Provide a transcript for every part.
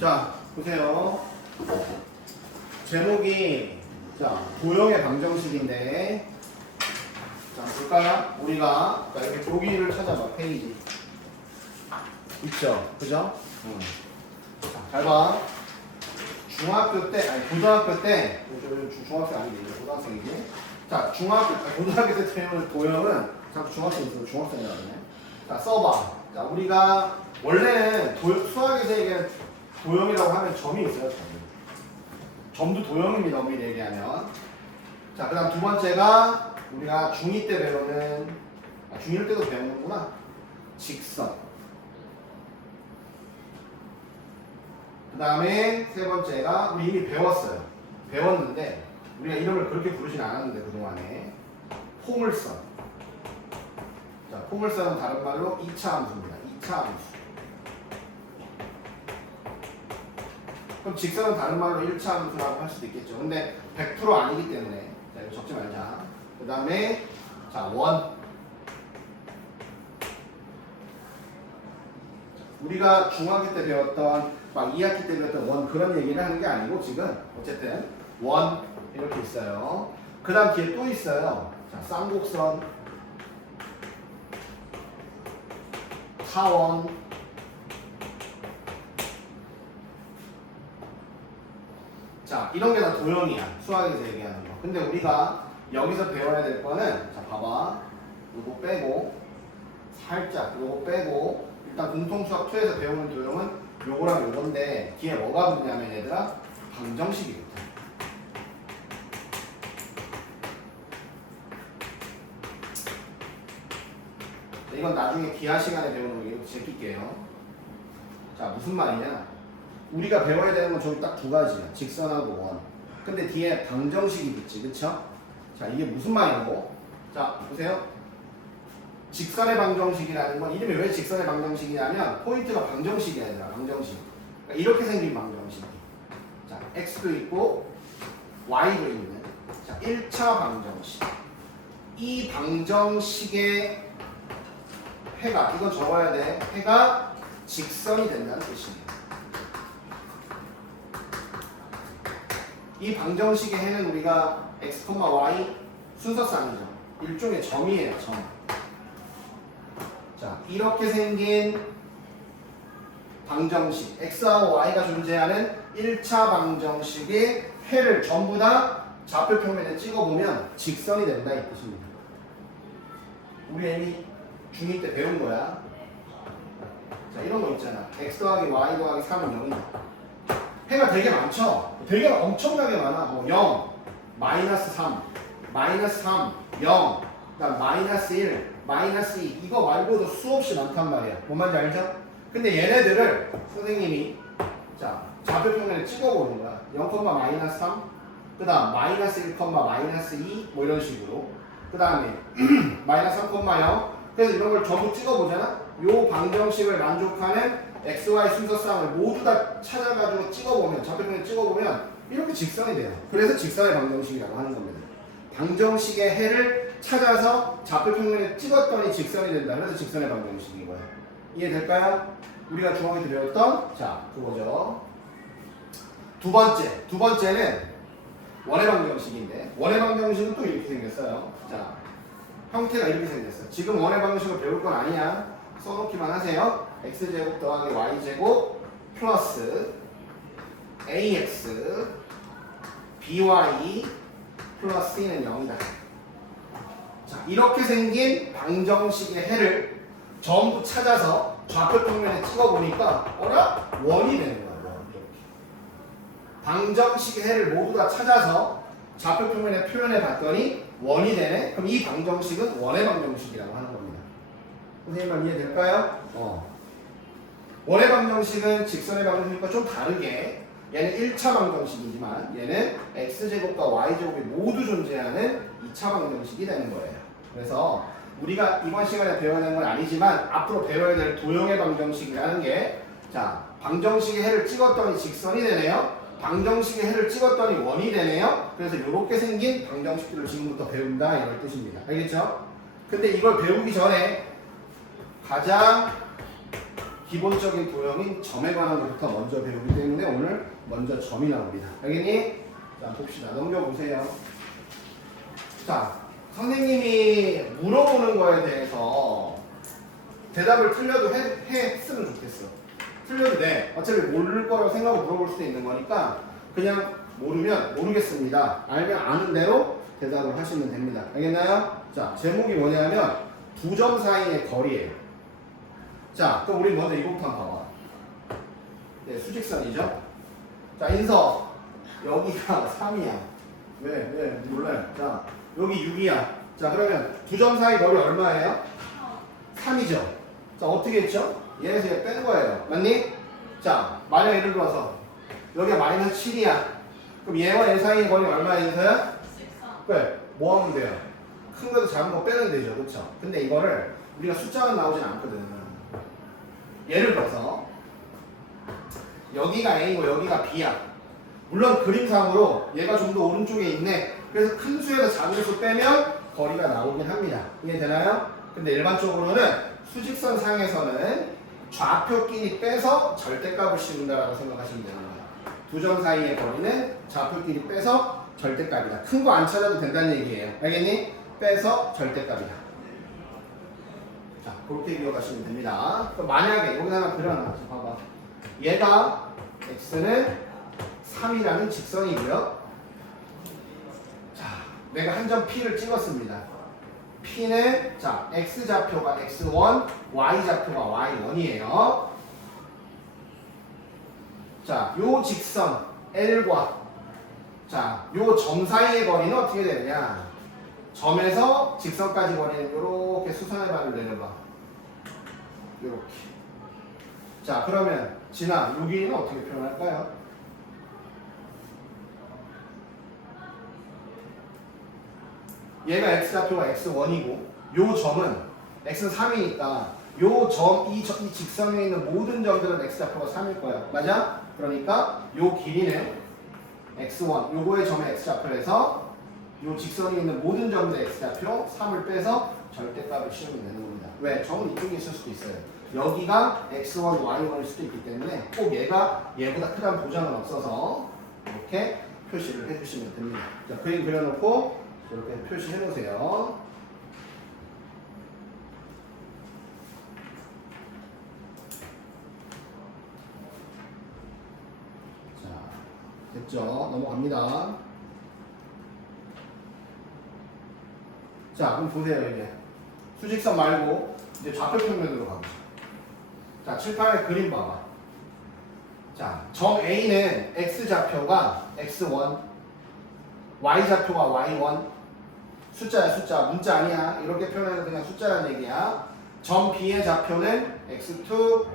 자, 보세요. 제목이 도형의 방정식인데, 자, 볼까요? 우리가 이렇게 조기를 찾아봐. 페이지 있죠, 그죠? 자, 잘 봐. 중학교 때, 아니 고등학교 때, 중학생 아닌데 이제 고등학생이지. 자, 고등학교 때 도형은 자꾸 중학생 있으면 중학생이라 그러네. 자, 써봐. 자, 우리가 원래는 수학에서 얘기하는 도형이라고 하면 점이 있어요. 점도 도형입니다. 엄밀히 얘기하면. 자, 그 다음 두 번째가 우리가 중2 때 배우는, 중1 때도 배우는구나. 직선. 그 다음에 세 번째가 우리 이미 배웠는데 우리가 이름을 그렇게 부르진 않았는데 그동안에 포물선. 자, 포물선은 다른 말로 2차 함수입니다. 2차 함수. 그럼 직선은 다른 말로 1차 함수라고 할 수도 있겠죠. 근데 100% 아니기 때문에 자, 이거 적지 말자. 그 다음에 자, 원. 우리가 중학교 때 배웠던 막 2학기 때 배웠던 원 그런 얘기를 하는 게 아니고 지금 어쨌든 원 이렇게 있어요. 그 다음 뒤에 또 있어요. 자, 쌍곡선, 타원, 자, 이런 게 다 도형이야. 수학에서 얘기하는 거. 근데 우리가 여기서 배워야 될 거는 자, 봐봐. 요거 빼고 살짝 요거 빼고 일단 공통수학 2에서 배우는 도형은 요거랑 요건데 뒤에 뭐가 붙냐면 얘들아 방정식이 붙어. 이건 나중에 기하 시간에 배우는 거 이렇게 제낄게요. 자, 무슨 말이냐? 우리가 배워야 되는 건 저기 딱 두 가지야. 직선하고 원. 근데 뒤에 방정식이 붙지, 그쵸? 자, 이게 무슨 말이고? 자, 보세요. 직선의 방정식이라는 건 이름이 왜 직선의 방정식이냐면 포인트가 방정식이야, 얘들아. 방정식. 그러니까 이렇게 생긴 방정식. 자, x도 있고 y도 있는 자, 1차 방정식. 이 방정식의 해가, 이건 적어야 돼. 해가 직선이 된다는 뜻입니다. 이 방정식의 해는 우리가 x, y 순서쌍이죠. 일종의 점이에요, 점. 자, 이렇게 생긴 방정식, x하고 y가 존재하는 1차 방정식의 해를 전부 다 좌표평면에 찍어보면 직선이 된다 이 뜻입니다. 우리 이미 중2 때 배운 거야. 자, 이런 거 있잖아. x 더하기 y 더하기 3은 0이다. 해가 되게 많죠? 되게 엄청나게 많아. 뭐 0, 마이너스 3, 마이너스 3, 0, 그다음 마이너스 1, 마이너스 2 이거 말고도 수없이 많단 말이야. 뭔 말인지 알죠? 근데 얘네들을 선생님이 자 좌표평면에 찍어보는 거야. 0, 마이너스 3, 그 다음 마이너스 1, 마이너스 2 뭐 이런 식으로 그 다음에 마이너스 3, 0 그래서 이런 걸 전부 찍어보잖아. 요 방정식을 만족하는 XY 순서쌍을 모두 다 찾아가지고 찍어보면 좌표평면에 찍어보면 이렇게 직선이 돼요. 그래서 직선의 방정식이라고 하는 겁니다. 방정식의 해를 찾아서 좌표평면에 찍었더니 직선이 된다. 그래서 직선의 방정식인 거예요. 이해될까요? 우리가 중학교 때 배웠던 자 그거죠. 두 번째는 원의 방정식인데 원의 방정식은 또 이렇게 생겼어요. 자, 형태가 이렇게 생겼어요. 지금 원의 방정식을 배울 건 아니야. 써놓기만 하세요. x제곱 더하기 y제곱 플러스 ax by 플러스 c는 0이다. 자, 이렇게 생긴 방정식의 해를 전부 찾아서 좌표평면에 찍어보니까 어라? 원이 되는 거야. 이렇게. 방정식의 해를 모두 다 찾아서 좌표평면에 표현해 봤더니 원이 되네? 그럼 이 방정식은 원의 방정식이라고 하는 겁니다. 선생님 말 이해될까요? 원의 방정식은 직선의 방정식과 좀 다르게 얘는 1차 방정식이지만 얘는 x제곱과 y제곱이 모두 존재하는 2차 방정식이 되는 거예요. 그래서 우리가 이번 시간에 배워야 하는 건 아니지만 앞으로 배워야 될 도형의 방정식이라는 게 자, 방정식의 해를 찍었더니 직선이 되네요. 방정식의 해를 찍었더니 원이 되네요. 그래서 이렇게 생긴 방정식들을 지금부터 배운다 이런 뜻입니다. 알겠죠? 근데 이걸 배우기 전에 가장 기본적인 도형인 점에 관한 것부터 먼저 배우기 때문에 오늘 먼저 점이 나옵니다. 알겠니? 자, 봅시다. 넘겨보세요. 자, 선생님이 물어보는 거에 대해서 대답을 틀려도 했으면 좋겠어. 틀려도 돼. 어차피 모를 거라고 생각하고 물어볼 수도 있는 거니까 그냥 모르면 모르겠습니다. 알면 아는 대로 대답을 하시면 됩니다. 알겠나요? 자, 제목이 뭐냐면 두 점 사이의 거리예요. 자, 그럼 우리 먼저 이것부터 한번 봐봐. 네, 수직선이죠? 자, 인서. 여기가 3이야. 왜? 몰라요. 자, 여기 6이야. 자, 그러면 두 점 사이 거리 얼마예요? 3이죠? 자, 어떻게 했죠? 얘에서 얘 빼는 거예요. 맞니? 자, 만약 예를 들어서 여기가 마이너스 7이야. 그럼 얘와 얘 사이의 거리 얼마야, 인서야? 그래. 뭐 하면 돼요? 큰 거도 작은 거 빼면 되죠. 그쵸? 근데 이거를 우리가 숫자가 나오진 않거든. 예를 들어서 여기가 A고 여기가 B야. 물론 그림상으로 얘가 좀 더 오른쪽에 있네. 그래서 큰 수에서 작은 수 빼면 거리가 나오긴 합니다. 이해되나요? 근데 일반적으로는 수직선 상에서는 좌표끼리 빼서 절대값을 씌운다라고 생각하시면 되는 거예요. 두 점 사이의 거리는 좌표끼리 빼서 절대값이다. 큰 거 안 찾아도 된다는 얘기예요. 알겠니? 빼서 절대값이다. 자, 그렇게 기억하시면 됩니다. 그럼 만약에 여기 하나 그려놔. 봐봐. 얘가 x는 3이라는 직선이고요. 자, 내가 한 점 P를 찍었습니다. P는 자, x 좌표가 x1, y 좌표가 y1이에요. 자, 요 직선 L과 자, 요 점 사이의 거리는 어떻게 되느냐? 점에서 직선까지 거리는 이렇게 수선의 반을 내려봐. 이렇게. 자, 그러면 진아, 여기는 어떻게 표현할까요? 얘가 x좌표가 x1이고 요 점은 x는 3이니까 요 점, 이 직선에 있는 모든 점들은 x좌표가 3일 거야. 맞아? 그러니까 요 길이는 x1, 요거의 점의 x좌표에서 요 직선이 있는 모든 점들의 x좌표 3을 빼서 절대값을 씌우면 되는 겁니다. 왜? 점은 이쪽에 있을 수도 있어요. 여기가 x1, y1일 수도 있기 때문에 꼭 얘가 얘보다 크다는 보장은 없어서 이렇게 표시를 해주시면 됩니다. 자, 그림 그려놓고 이렇게 표시해 놓으세요. 자, 됐죠? 넘어갑니다. 자, 그럼 보세요. 이제 수직선 말고 이제 좌표 평면으로 가보죠. 자, 칠판에 그림 봐봐. 자, 점 A는 x좌표가 x1, y좌표가 y1. 숫자야, 숫자. 문자 아니야. 이렇게 표현해서 그냥 숫자라는 얘기야. 점 B의 좌표는 x2,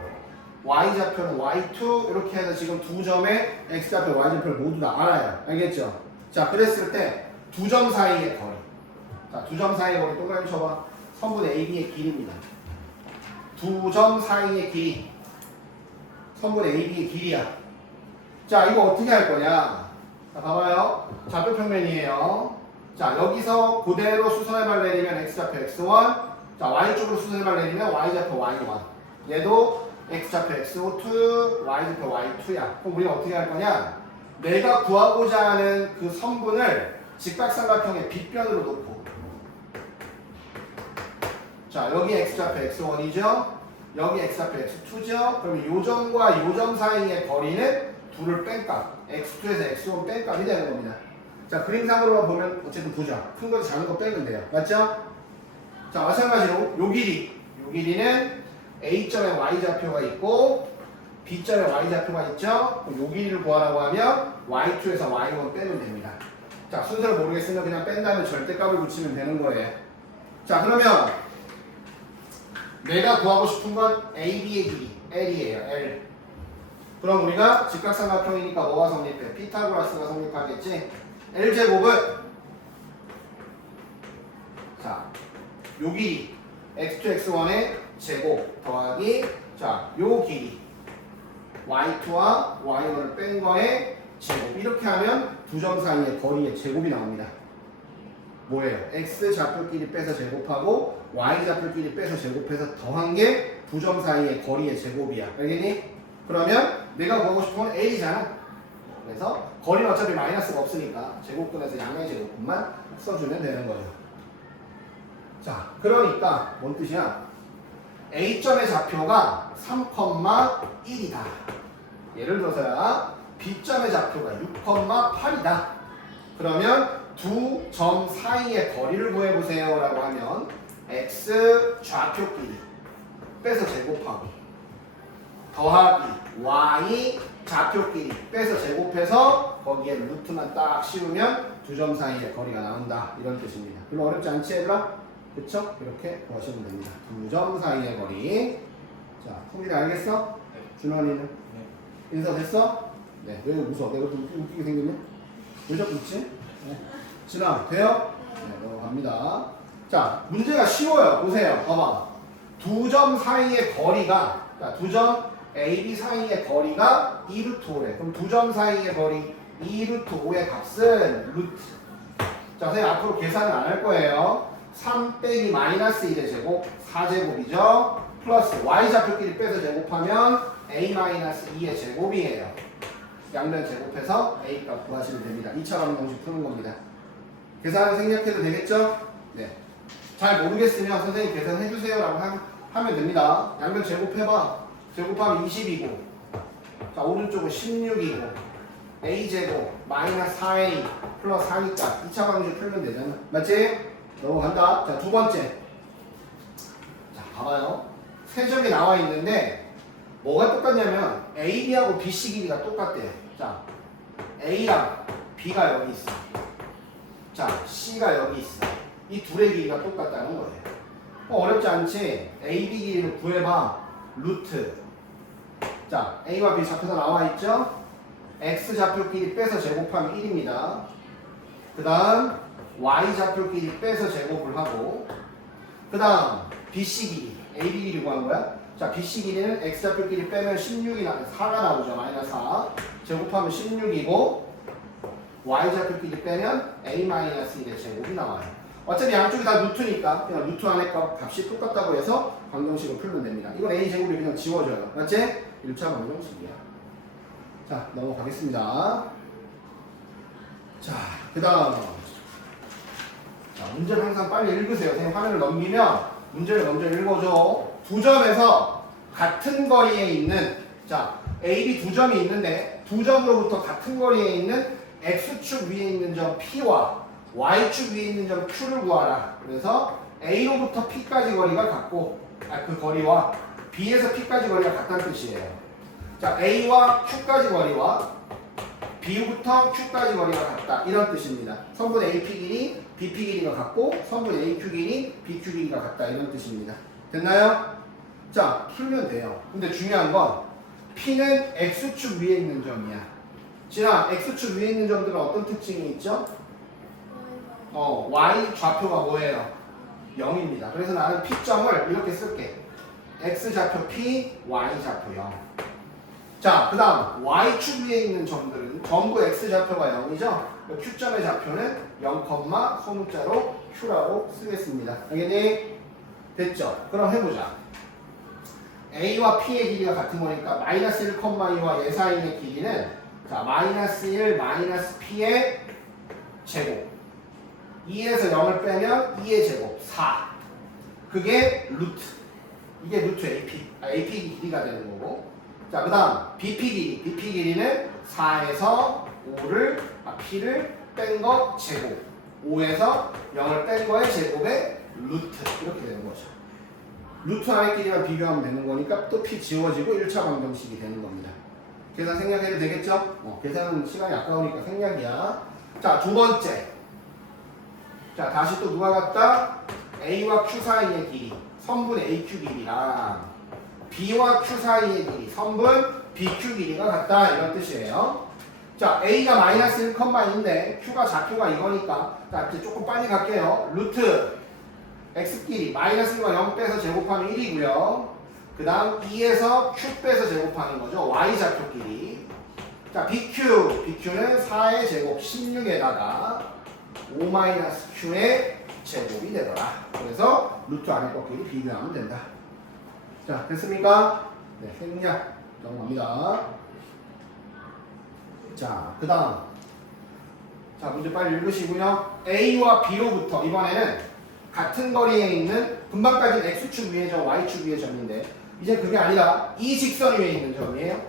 y좌표는 y2. 이렇게 해서 지금 두 점의 x좌표, y좌표를 모두 다 알아요. 알겠죠? 자, 그랬을 때 두 점 사이의 거리. 자, 두 점 사이의 거리 동그라미 쳐봐. 선분 AB의 길이입니다. 두 점 사이의 길이. 선분 AB의 길이야. 자, 이거 어떻게 할 거냐? 자, 봐봐요. 좌표 평면이에요. 자, 여기서 그대로 수선의 발 내리면 x좌표 x1. 자, y쪽으로 수선의 발 내리면 y좌표 y1. 얘도 x좌표 x2, y좌표 y2야. 그럼 우리가 어떻게 할 거냐? 내가 구하고자 하는 그 선분을 직각삼각형의 빗변으로 놓고. 자, 여기 x좌표 x1이죠? 여기 x좌표 x2죠? 그럼 요 점과 요 점 사이의 거리는 둘을 뺀 값. x2에서 x1 뺀 값이 되는 겁니다. 자, 그림상으로만 보면 어쨌든 보자. 큰 거 작은 거 빼면 돼요. 맞죠? 자, 마찬가지로 요 길이는 A점에 y좌표가 있고 B점에 y좌표가 있죠? 그럼 요 길이를 구하라고 하면 y2에서 y1 빼면 됩니다. 자, 순서를 모르겠으면 그냥 뺀 다음에 절대값을 붙이면 되는 거예요. 자, 그러면 내가 구하고 싶은 건 AB의 길이 L이에요. L. 그럼 우리가 직각삼각형이니까 뭐가 성립해? 피타고라스가 성립하겠지? L제곱은 자, 요 길이 x2, x1의 제곱 더하기 자, 요 길이 y2와 y1을 뺀 거에 제곱. 이렇게 하면 두 점 사이의 거리의 제곱이 나옵니다. 뭐예요? x 좌표끼리 빼서 제곱하고 y좌표끼리 빼서 제곱해서 더한 게 두 점 사이의 거리의 제곱이야. 알겠니? 그러면 내가 구하고 싶은 건 a잖아. 그래서 거리는 어차피 마이너스가 없으니까 제곱근에서 양의 제곱근만 써주면 되는 거죠. 자, 그러니까 뭔 뜻이야? A점의 좌표가 3,1이다. 예를 들어서야 B점의 좌표가 6,8이다. 그러면 두 점 사이의 거리를 구해보세요 라고 하면 X 좌표끼리 빼서 제곱하고 더하기 Y 좌표끼리 빼서 제곱해서 거기에 루트만 딱 씌우면 두 점 사이의 거리가 나온다. 이런 뜻입니다. 별로 어렵지 않지 얘들아? 그쵸? 이렇게 구하시면 됩니다. 두 점 사이의 거리. 자, 풍일이 알겠어? 준환이는? 네. 인사 됐어? 네. 왜 웃어? 내가 좀 웃기게 생겼네? 왜 자꾸 웃지? 네. 진아, 돼요? 네, 넘어갑니다. 자, 문제가 쉬워요. 보세요. 봐봐. 두 점 사이의 거리가, 자, 두 점 A, B 사이의 거리가 2루트 5래. 그럼 두 점 사이의 거리 2루트 5의 값은 루트. 자, 선생님 앞으로 계산을 안 할 거예요. 3 빼기 마이너스 1의 제곱 4제곱이죠. 플러스 y좌표끼리 빼서 제곱하면 a 마이너스 2의 제곱이에요. 양변 제곱해서 a 값 구하시면 됩니다. 2차 방정식 푸는 겁니다. 계산을 생략해도 되겠죠? 네. 잘 모르겠으면 선생님 계산해 주세요 라고 하면 됩니다. 양변 제곱해봐. 제곱하면 20이고 자, 오른쪽은 16이고 a제곱 마이너스 4a 플러스 4니까 2차 방정식 풀면 되잖아. 맞지? 넘어간다. 자, 두 번째. 자, 봐봐요. 세 점이 나와 있는데 뭐가 똑같냐면 AB하고 BC 길이가 똑같대요. 자, A랑 B가 여기 있어. 자, C가 여기 있어. 이 둘의 길이가 똑같다는 거예요. 어렵지 않지? AB 길이를 구해봐. 루트. 자, A와 B 좌표가 나와 있죠? X 좌표끼리 빼서 제곱하면 1입니다. 그 다음 y좌표끼리 빼서 제곱을 하고 그 다음 BC 길이 AB 길이 구한 거야. 자, BC 길이는 x좌표끼리 빼면 16이 4가 나오죠. 마이너스 4 제곱하면 16이고 y좌표끼리 빼면 a-1의 제곱이 나와요. 어차피 양쪽이 다 루트니까 그냥 루트 안에 값이 똑같다고 해서 방정식을 풀면 됩니다. 이건 a제곱이 그냥 지워져요. 맞지? 1차 방정식이야. 자, 넘어가겠습니다. 자, 그 다음 자, 문제를 항상 빨리 읽으세요. 선생님 화면을 넘기면 문제를 먼저 읽어줘. 두 점에서 같은 거리에 있는 자, A, B 두 점이 있는데 두 점으로부터 같은 거리에 있는 X축 위에 있는 점 P와 Y축 위에 있는 점 Q를 구하라. 그래서 A로부터 P까지 거리가 같고 그 거리와 B에서 P까지 거리가 같다는 뜻이에요. 자, A와 Q까지 거리와 B부터 Q까지 거리가 같다. 이런 뜻입니다. 선분 AP 길이 BP 길이가 같고 선분 AQ 길이 BQ 길이가 같다. 이런 뜻입니다. 됐나요? 자, 풀면 돼요. 근데 중요한 건 P는 X축 위에 있는 점이야. 진아, X축 위에 있는 점들은 어떤 특징이 있죠? Y 좌표가 뭐예요? 0입니다. 그래서 나는 P점을 이렇게 쓸게. X좌표 P, Y좌표 0. 자, 그 다음 Y축 위에 있는 점들은 전부 X좌표가 0이죠? Q점의 좌표는 0, 소문자로 Q라고 쓰겠습니다. 알겠니? 됐죠? 그럼 해보자. A와 P의 길이가 같은 거니까 마이너스 1,2와 얘 사이의 길이는 자, 마이너스 1, 마이너스 P의 제곱 2에서 0을 빼면 2의 제곱 4 그게 루트 이게 루트 AP 길이가 되는 거고 자, 그 다음 BP 길이는 4에서 5를 P를 뺀 거 제곱 5에서 0을 뺀 거의 제곱의 루트 이렇게 되는 거죠. 루트 안의 길이랑 비교하면 되는 거니까 또 P 지워지고 1차 방정식이 되는 겁니다. 계산 생략해도 되겠죠? 계산은 시간이 아까우니까 생략이야. 자, 두 번째. 자, 다시 또 누가 같다? A와 Q 사이의 길이 선분 AQ 길이랑 B와 Q 사이의 길이 선분 BQ 길이가 같다 이런 뜻이에요. 자, A가 마이너스 1,2인데 Q가 좌표가 이거니까 자, 이제 조금 빨리 갈게요. 루트 X끼리 마이너스 1과 0 빼서 제곱하면 1이고요. 그 다음 2에서 Q 빼서 제곱하는 거죠. Y좌표끼리. 자, BQ는 4의 제곱 16에다가 5-Q의 제곱이 되더라. 그래서 루트 아래 것끼리 비교하면 된다. 자, 됐습니까? 네, 생략 넘어갑니다. 자, 그 다음. 자, 문제 빨리 읽으시고요. A와 B로부터 이번에는 같은 거리에 있는 금방까지는 X축 위의 점, Y축 위의 점인데 이제 그게 아니라 이 직선 위에 있는 점이에요.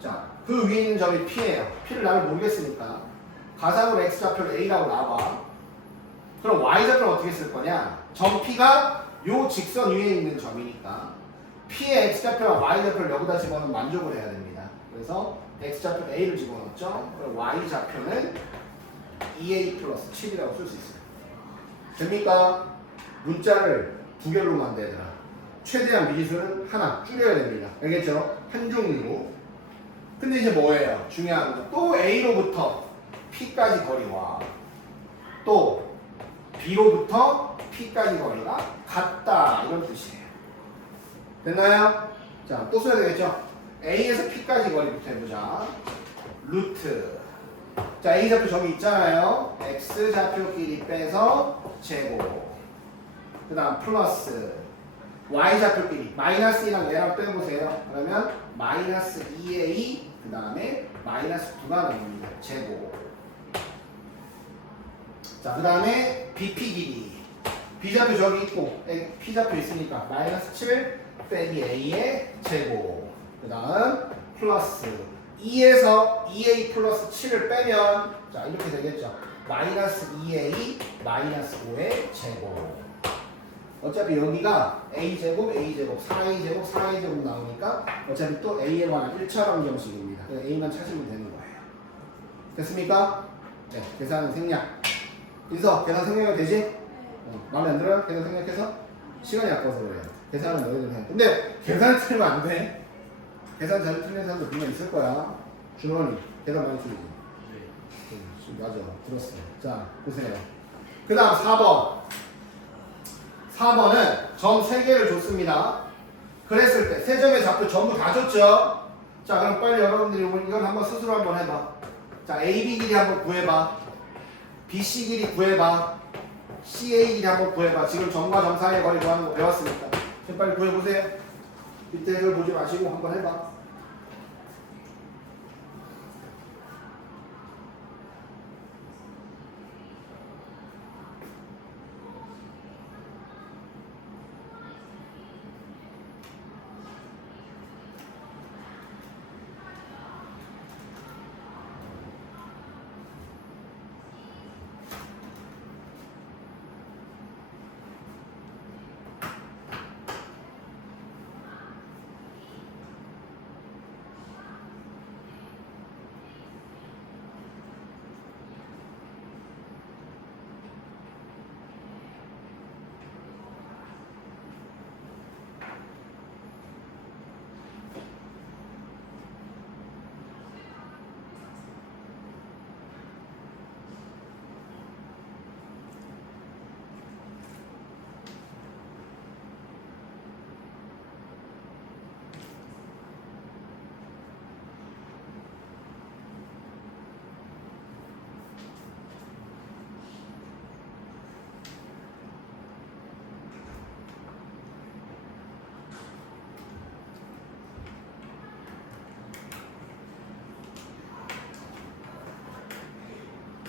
자, 그 위에 있는 점이 P예요. P를 나를 모르겠으니까 가상으로 X좌표를 A라고 놔봐. 그럼 Y좌표는 어떻게 쓸 거냐? 점 P가 요 직선 위에 있는 점이니까 P의 X좌표와 Y좌표를 여기다 집어넣으면 만족을 해야 됩니다. 그래서 X좌표 A를 집어넣었죠. 그럼 Y좌표는 2A 플러스 7이라고 쓸 수 있어요. 됩니까? 문자를 두 개로 만들더라. 최대한 미지수는 하나 줄여야 됩니다. 알겠죠? 한 종류로. 근데 이제 뭐예요? 중요한 거. 또 A로부터 P까지 거리와 또 B로부터 P까지 거리가 같다. 이런 뜻이에요. 됐나요? 자, 또 써야 되겠죠? A에서 P까지 거리부터 해보자. 루트. 자, A좌표 저기 있잖아요. X좌표끼리 빼서 제곱. 그 다음 플러스 Y좌표끼리 마이너스 2랑 얘랑 빼보세요. 그러면 마이너스 2A 그 다음에 마이너스 9가 나옵니다. 제곱. 자, 그 다음에 BP 길이. B좌표 저기 있고 P좌표 있으니까 마이너스 7 빼기 A의 제곱. 그 다음 플러스 2에서 2A 플러스 7을 빼면 자 이렇게 되겠죠. 마이너스 2A 마이너스 5의 제곱. 어차피 여기가 A제곱 A제곱 4A제곱 4A제곱 나오니까 어차피 또 A에 관한 1차 방정식입니다. A만 찾으면 되는 거예요. 됐습니까? 네, 계산은 생략. 인서 계산 생략이 되지? 마음에 안 들어요? 계산 생략해서? 시간이 아까워서 그래요. 계산은 너희들 해. 근데 계산을 틀리면 안 돼. 계산 잘 틀리는 사람도 분명 있을 거야. 준원이 계산 많이 틀리지? 네. 맞아. 들었어. 자, 보세요. 그 다음 4번. 4번은 점 3개를 줬습니다. 그랬을 때 세 점의 좌표 전부 다 줬죠? 자, 그럼 빨리 여러분들이 이건 한번 스스로 한번 해봐. 자, AB 길이 한번 구해봐. BC 길이 구해봐. CA 길이 한번 구해봐. 지금 점과 점 사이의 거리 구하는 거 배웠으니까. 지금 빨리 구해보세요. 밑에 걸 보지 마시고 한번 해봐.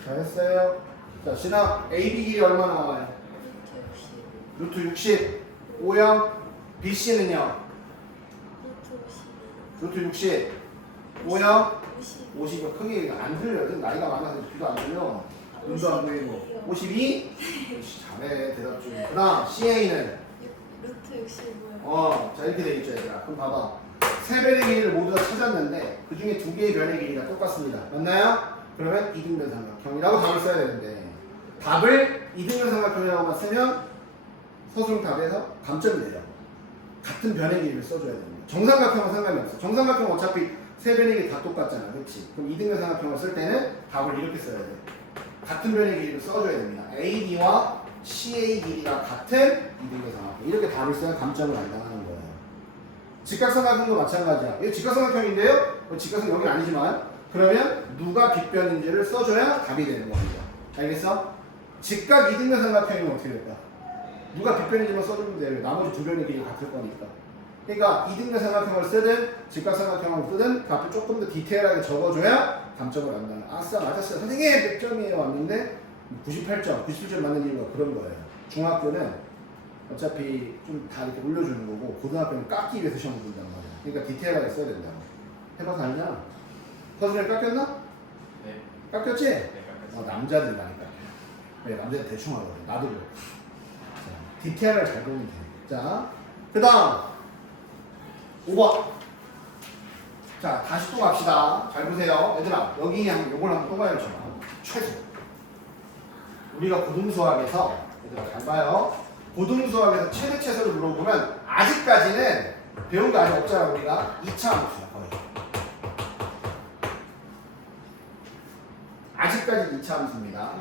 잘했어요. 자, 진학 AB 길이 얼마 나와요? 루트 60. O형 BC는요? 루트 60. O형 50. 크게 안 들려요. 나이가 많아서 귀도 안 들려. 눈도 안 보이고. 52? 잘해. 대답 중. 그 다음 CA는? 루트 65요. 자, 이렇게 되겠죠, 얘들아. 그럼 봐봐. 세 변의 길이를 모두 다 찾았는데 그 중에 두 개의 변의 길이가 똑같습니다. 맞나요? 그러면 이등변 삼각형이라고 답을 써야 되는데 답을 이등변 삼각형이라고만 쓰면 서술형 답에서 감점이 돼요. 같은 변의 길이를 써줘야 됩니다. 정삼각형은 상관이 없어. 정삼각형은 어차피 세 변의 길이 다 똑같잖아. 그렇지? 그럼 이등변 삼각형을 쓸 때는 답을 이렇게 써야 돼. 같은 변의 길이를 써줘야 됩니다. AB와 CA 길이가 같은 이등변 삼각형. 이렇게 답을 써야 감점을 안 당하는 거예요. 직각삼각형도 마찬가지야. 이거 직각삼각형인데요? 직각삼 여기는 아니지만 그러면 누가 빗변인지를 써줘야 답이 되는 겁니다. 알겠어? 직각 이등변 삼각형이면 어떻게 될까? 누가 빗변이지만 써주면 돼요. 나머지 두 변의 길이 같을 거니까. 그러니까 이등변 삼각형을 쓰든 직각삼각형을 쓰든 값을 조금 더 디테일하게 적어줘야 감점을 안다는. 아싸 맞았어요. 선생님 100점이에요 왔는데 98점, 97점 맞는 이유가 그런 거예요. 중학교는 어차피 좀 다 이렇게 올려주는 거고 고등학교는 깎기 위해서 시험을 본단 말이야. 그러니까 디테일하게 써야 된다고. 해봐서 알잖아. 서준이 깎였나? 네. 깎였지? 네, 깎았어요. 남자들이 많이 깎여. 왜? 남자들 대충 하거든. 나도 그렇고. 자, 디테일을 잘 보면 돼. 자, 그 다음 5번. 자, 다시 또 갑시다. 잘 보세요. 얘들아, 여기 요걸 한번 또 가야죠. 최소. 우리가 고등수학에서, 얘들아, 잘 봐요. 고등수학에서 최대 최소를 물어보면, 아직까지는 배운 게 아직 없잖아, 우리가. 2차 함수야, 거의. 아직까지 2차 함수입니다.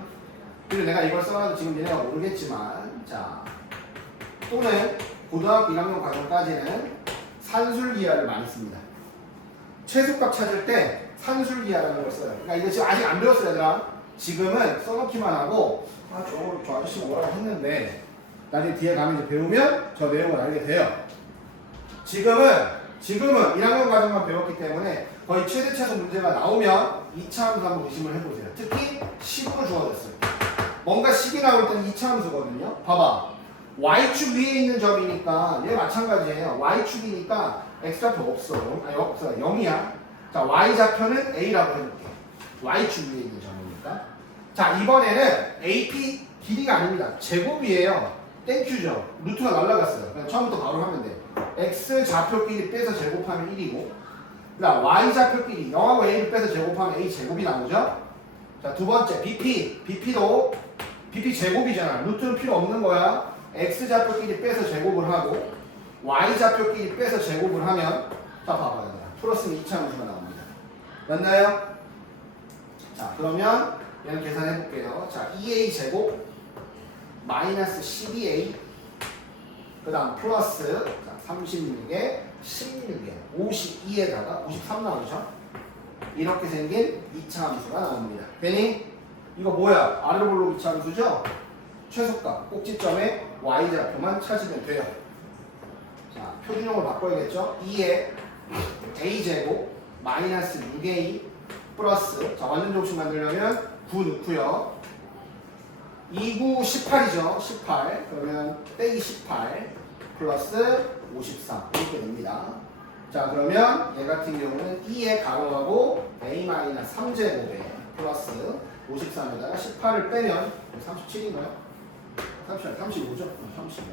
그리고 내가 이걸 써놔도 지금 얘네가 모르겠지만, 자, 또는 고등학교 1학년 과정까지는 산술기하를 많이 씁니다. 최소값 찾을 때 산술기하라는 걸 써요. 그러니까 이거 지금 아직 안 배웠어요, 얘들아. 지금은 써놓기만 하고, 아, 저 아저씨가 뭐라고 했는데, 나중에 뒤에 가면 이제 배우면 저 내용을 알게 돼요. 지금은 1학년 과정만 배웠기 때문에 거의 최대 최소 문제가 나오면 2차 함수 한번 의심을 해보세요. 특히 식으로 주어졌어요. 뭔가 식이 나올 때는 2차 함수거든요. 봐봐. y축 위에 있는 점이니까 얘 마찬가지예요. y축이니까 x좌표 없어. 아니 없어. 0이야. 자, y좌표는 a라고 해볼게. y축 위에 있는 점이니까. 자, 이번에는 AP 길이가 아닙니다. 제곱이에요. 땡큐죠. 루트가 날라갔어요. 그냥 처음부터 바로 하면 돼. x좌표 끼리 빼서 제곱하면 1이고 그다음 y좌표 끼리 0하고 a를 빼서 제곱하면 a 제곱이 나오죠. 자, 두 번째 BP도 BP 제곱이잖아. 루트는 필요 없는 거야. x좌표끼리 빼서 제곱을 하고 y좌표끼리 빼서 제곱을 하면 자 봐봐요. 풀었으면 2차 함수가 나옵니다. 맞나요? 자, 그러면 얘는 계산해 볼게요. 자, 2a 제곱 마이너스 12a 그 다음 플러스 36에 16에 52에다가 53 나오죠? 이렇게 생긴 2차 함수가 나옵니다. 괜히 이거 뭐야? 아래로 볼록 2차 함수죠? 최소값 꼭지점에 y좌표만 찾으면 돼요. 자, 표준형을 바꿔야겠죠? 2에 a제곱 마이너스 6a 플러스 자, 완전 조식 만들려면 9 넣고요. 2, 9, 18이죠? 18 그러면 빼기 18 플러스 53 이렇게 됩니다. 자, 그러면 얘 같은 경우는 2에 가로하고 a-3제곱에 플러스 53에다가 18을 빼면 37인가요? 35죠? 35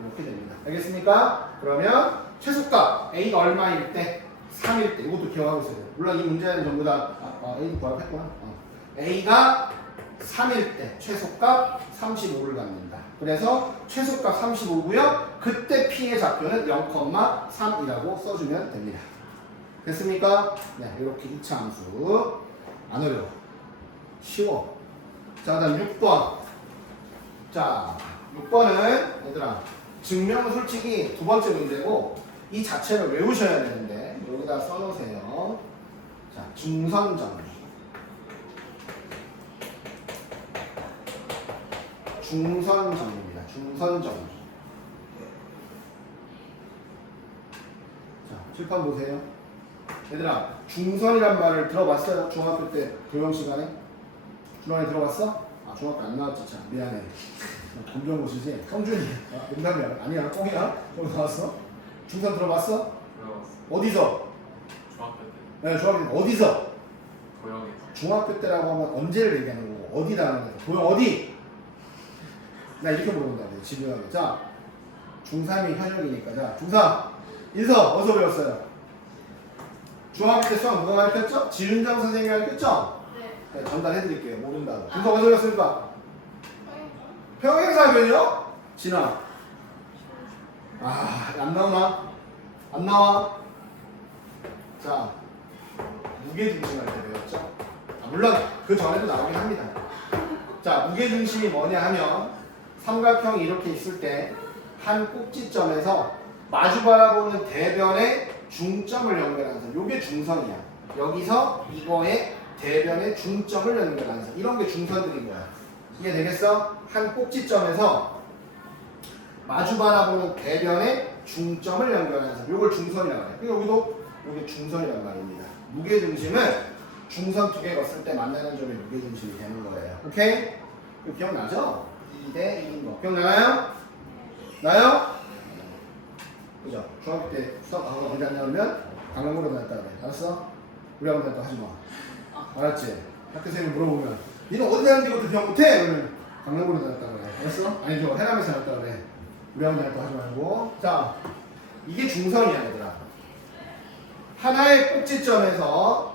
이렇게 됩니다. 알겠습니까? 그러면 최소값 a가 얼마일 때? 3일 때 이것도 기억하고 있어야 돼요. 물론 이 문제는 전부 다 a도 구합했구나. a가 3일 때 최소값 35를 갖는다. 그래서 최소값 35고요. 그때 p의 좌표는 0,3이라고 써주면 됩니다. 됐습니까? 네, 이렇게 2차 함수 안 어려워. 쉬워. 자, 다음 6번. 자, 6번은 얘들아 증명은 솔직히 두 번째 문제고 이 자체를 외우셔야 되는데 여기다 써놓으세요. 자, 중선정리. 중선정리입니다. 중선정리. 자, 칠판 보세요. 얘들아, 중선이란 말을 들어봤어요? 중학교 때 교양 시간에? 중학교 들어봤어? 아, 중학교 안 나왔지, 참. 미안해. 검정고시지? 성준이. 아, 농담이야. 아니야, 꽁이야? 거기 나왔어? 중선 들어봤어? 들어봤어. 어디서? 중학교 때 네, 중학교 때 어디서? 고영에서. 중학교 때라고 하면 언제를 얘기하는 거고, 어디라는 거야? 도영 어디? 나 이렇게 물어본다. 집요하게. 자, 중3이 현역이니까. 자, 중3. 인서, 어디서 배웠어요? 중학교 때 수학 누가 가르쳤죠? 지윤정 선생님이 가르쳤죠? 네. 네, 전달해드릴게요. 모른다고. 인서 어디서 배웠습니까? 평행사변이요? 진아. 아, 안 나오나? 안 나와? 자, 무게중심할 때 배웠죠? 아, 물론 그 전에도 나오긴 합니다. 자, 무게중심이 뭐냐 하면 삼각형이 이렇게 있을 때 한 꼭지점에서 마주 바라보는 대변의 중점을 연결하는 선. 요게 중선이야. 여기서 이거의 대변의 중점을 연결하는 선. 이런 게 중선들인 거야. 이해되겠어? 한 꼭지점에서 마주 바라보는 대변의 중점을 연결하는 선. 요걸 중선이라고 해요. 그리고 여기도 요게 중선이란 말입니다. 무게중심은 중선 두 개 걷을 때 만나는 점이 무게중심이 되는 거예요. 오케이? 이거 기억나죠? 2대 1인 거. 기억나요? 나요? 그죠? 중학교 때 수학 과거 어디 갔냐 그러면 강릉으로 다녔다 그래. 알았어? 우리 학원 다녔다 하지 마. 알았지? 학교 선생님 물어보면 니는 어디 다녔는데 이것도 기억 못해? 그러면 강릉으로 다녔다 그래. 알았어? 아니죠. 해남에서 다녔다 그래. 우리 학원 다녔다 하지 말고. 자, 이게 중선이야 얘들아. 하나의 꼭지점에서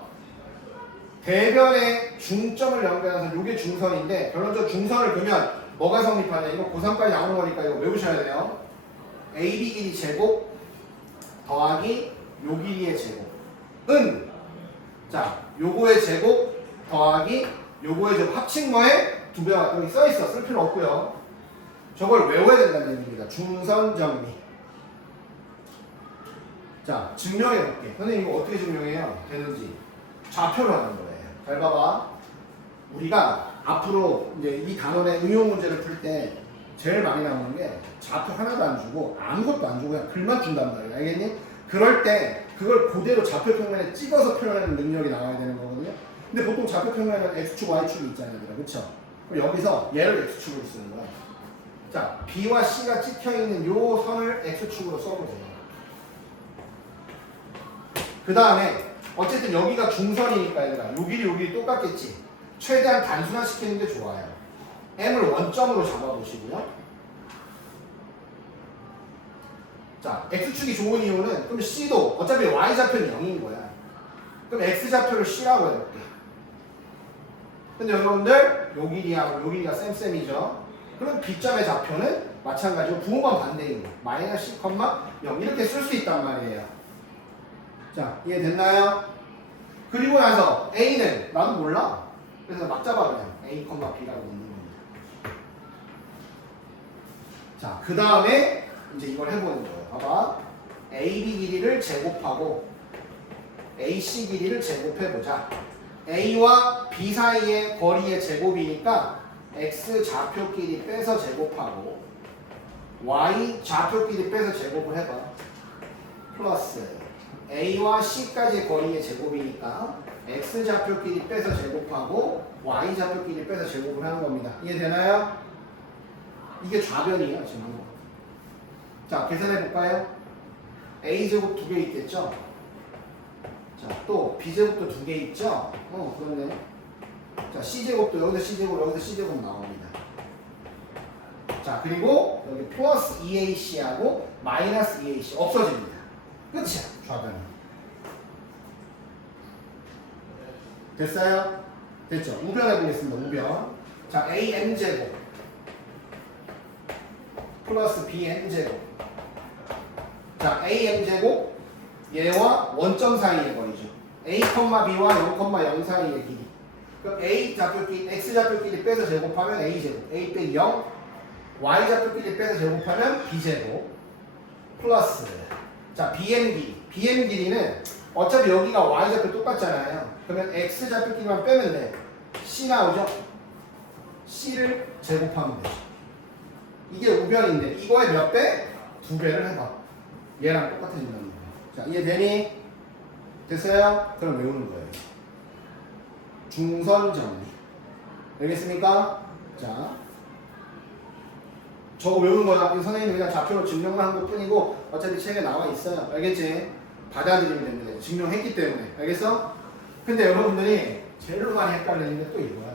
대변의 중점을 연결해서 이게 중선인데 결론적으로 중선을 그면 뭐가 성립하냐. 이거 고3까지 나오는 거니까 이거 외우셔야 돼요. AB 길이 제곱 더하기 요 길이의 제곱은 자 요거의 제곱 더하기 요거의 제곱 합친 거에 두 배가 여기 써있어. 쓸 필요 없고요. 저걸 외워야 된다는 얘기입니다. 중선 정리. 자 증명해 볼게. 선생님 이거 어떻게 증명해요? 되는지 좌표로 하는 거예요. 잘 봐봐. 우리가 앞으로 이제 이 단원의 응용 문제를 풀 때 제일 많이 나오는 게 좌표 하나도 안 주고 아무것도 안 주고 그냥 글만 준단 말이야. 알겠니? 그럴 때 그걸 그대로 좌표 평면에 찍어서 표현하는 능력이 나와야 되는 거거든요. 근데 보통 좌표 평면에는 X축, Y축이 있잖아요. 그렇죠? 여기서 얘를 X축으로 쓰는 거야. 자, B와 C가 찍혀있는 요 선을 X축으로 써보세요. 그 다음에 어쨌든 여기가 중선이니까 얘들아 요 길이 똑같겠지. 최대한 단순화시키는 게 좋아요. M을 원점으로 잡아보시고요. 자, X축이 좋은 이유는 그럼 C도 어차피 Y좌표는 0인 거야. 그럼 X좌표를 C라고 해볼게. 근데 여러분들 요 길이하고 요 길이가 쌤쌤이죠. 그럼 B점의 좌표는 마찬가지로 부호만 반대인 거. 마이너스 C, 0 이렇게 쓸 수 있단 말이에요. 자, 이해됐나요? 그리고 나서 A는 나도 몰라. 그래서 막 잡아 그냥 A, B라고 넣는 겁니다. 자, 그 다음에 이제 이걸 해보는 거예요. 봐봐. AB 길이를 제곱하고 AC 길이를 제곱해보자. A와 B 사이의 거리의 제곱이니까 X 좌표끼리 빼서 제곱하고 Y 좌표끼리 빼서 제곱을 해봐. 플러스 A와 C까지의 거리의 제곱이니까 X 좌표끼리 빼서 제곱하고 Y 좌표끼리 빼서 제곱을 하는 겁니다. 이해되나요? 이게 좌변이에요 지금. 자, 계산해 볼까요? A제곱 2개 있겠죠? 자, 또 B제곱도 2개 있죠? 그렇네. 자, C제곱도 여기서 C제곱, 여기서 C제곱 나옵니다. 자, 그리고 여기 플러스 2AC하고 마이너스 2AC 없어집니다. 끝이야, 좌변은. 됐어요? 됐죠? 우변 해보겠습니다, 우변. 자, AM제곱 플러스 BM제곱. 자, AM제곱 얘와 원점 사이의 거리죠. A, B와 0, 0 사이의 길이. 그럼 A 좌표끼리, X 좌표끼리 빼서 제곱하면 A제곱, A 빼기 0, Y 좌표끼리 빼서 제곱하면 B제곱 플러스 자, BM 길이. BM 길이는 어차피 여기가 Y 좌표 똑같잖아요. 그러면 X 좌표끼리만 빼면 돼. C 나오죠? C를 제곱하면 되죠. 이게 우변인데 이거의 몇 배? 2배를 해봐. 얘랑 똑같아진다는 거예요. 자, 이해되니? 됐어요? 그럼 외우는 거예요. 중선 정리. 알겠습니까? 자, 저거 외우는 거야. 선생님이 그냥 좌표로 증명만 한 것 뿐이고 어차피 책에 나와 있어요. 알겠지? 받아들이면 됩니다. 증명했기 때문에. 알겠어? 근데 여러분들이 제일 많이 헷갈리는 게 또 이거야.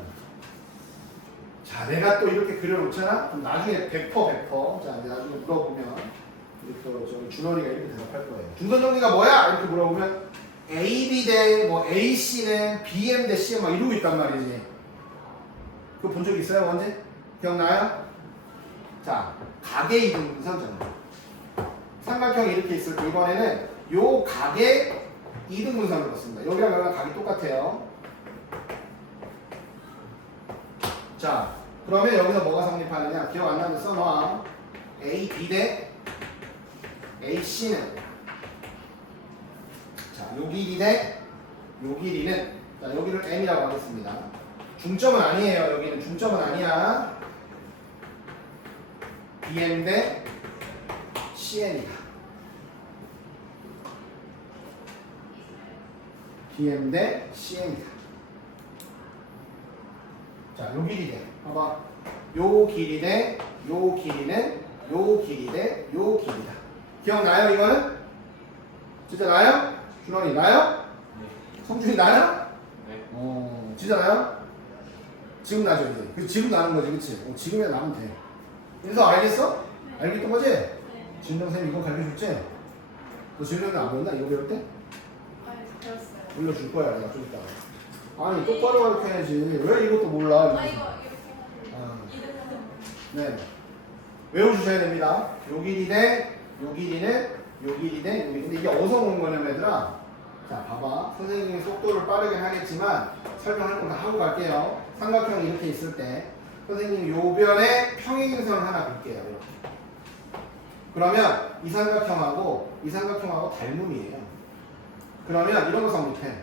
자, 내가 또 이렇게 그려놓잖아? 그럼 나중에 100%. 자, 나중에 물어보면 우리 또 저기 준원이가 이렇게 대답할 거예요. 중선 정리가 뭐야? 이렇게 물어보면 AB 대 뭐 AC는 BM 대 CM 막 이러고 있단 말이지. 그거 본 적 있어요, 언제? 기억나요? 자, 각의 이등분선 정리. 삼각형이 이렇게 있을 때 이번에는 요 각의 이등분선을 넣습니다. 여기랑 여기랑 각이 똑같아요. 자, 그러면 여기서 뭐가 성립하느냐? 기억 안 나면 써놔. AB 대 AC는 자, 요 길이 대 요 길이는 자, 여기를 M이라고 하겠습니다. 중점은 아니에요. 여기는 중점은 아니야. BM 대 CN이다. BM 대 CN이다. 자, 요 길이 돼. 봐봐. 요 길이 대, 요 길이는 요 길이 대, 요 길이다. 기억나요, 이거는? 진짜 나요? 준원이 나요? 네. 성준이 나요? 네. 진짜 나요? 지금 나죠, 이제. 지금 나는 거지, 그치? 지금에 나면 돼. 인서 알겠어? 알겠던 거지? 네. 진동쌤 이거 가르쳐줬지? 너 진동쌤 안 배웠나? 이거 배울 때? 아, 배웠어요. 올려줄 거야, 내가 좀 이따. 아니, 똑바로 가르쳐야지. 왜 이것도 몰라? 아, 이거 이렇게 아. 하면 이등분. 네. 외워주셔야 됩니다. 요 길이 대, 요 길이는, 요 길이 대, 요 길이. 근데 이게 어디서 온 거냐면 얘들아. 자, 봐봐. 선생님이 속도를 빠르게 하겠지만 설명할 건 다 하고 갈게요. 삼각형이 이렇게 있을 때 선생님이 요 변에 평행선을 하나 볼게요. 이렇게. 그러면 이 삼각형하고 닮음이에요. 그러면 이런 거 성립해.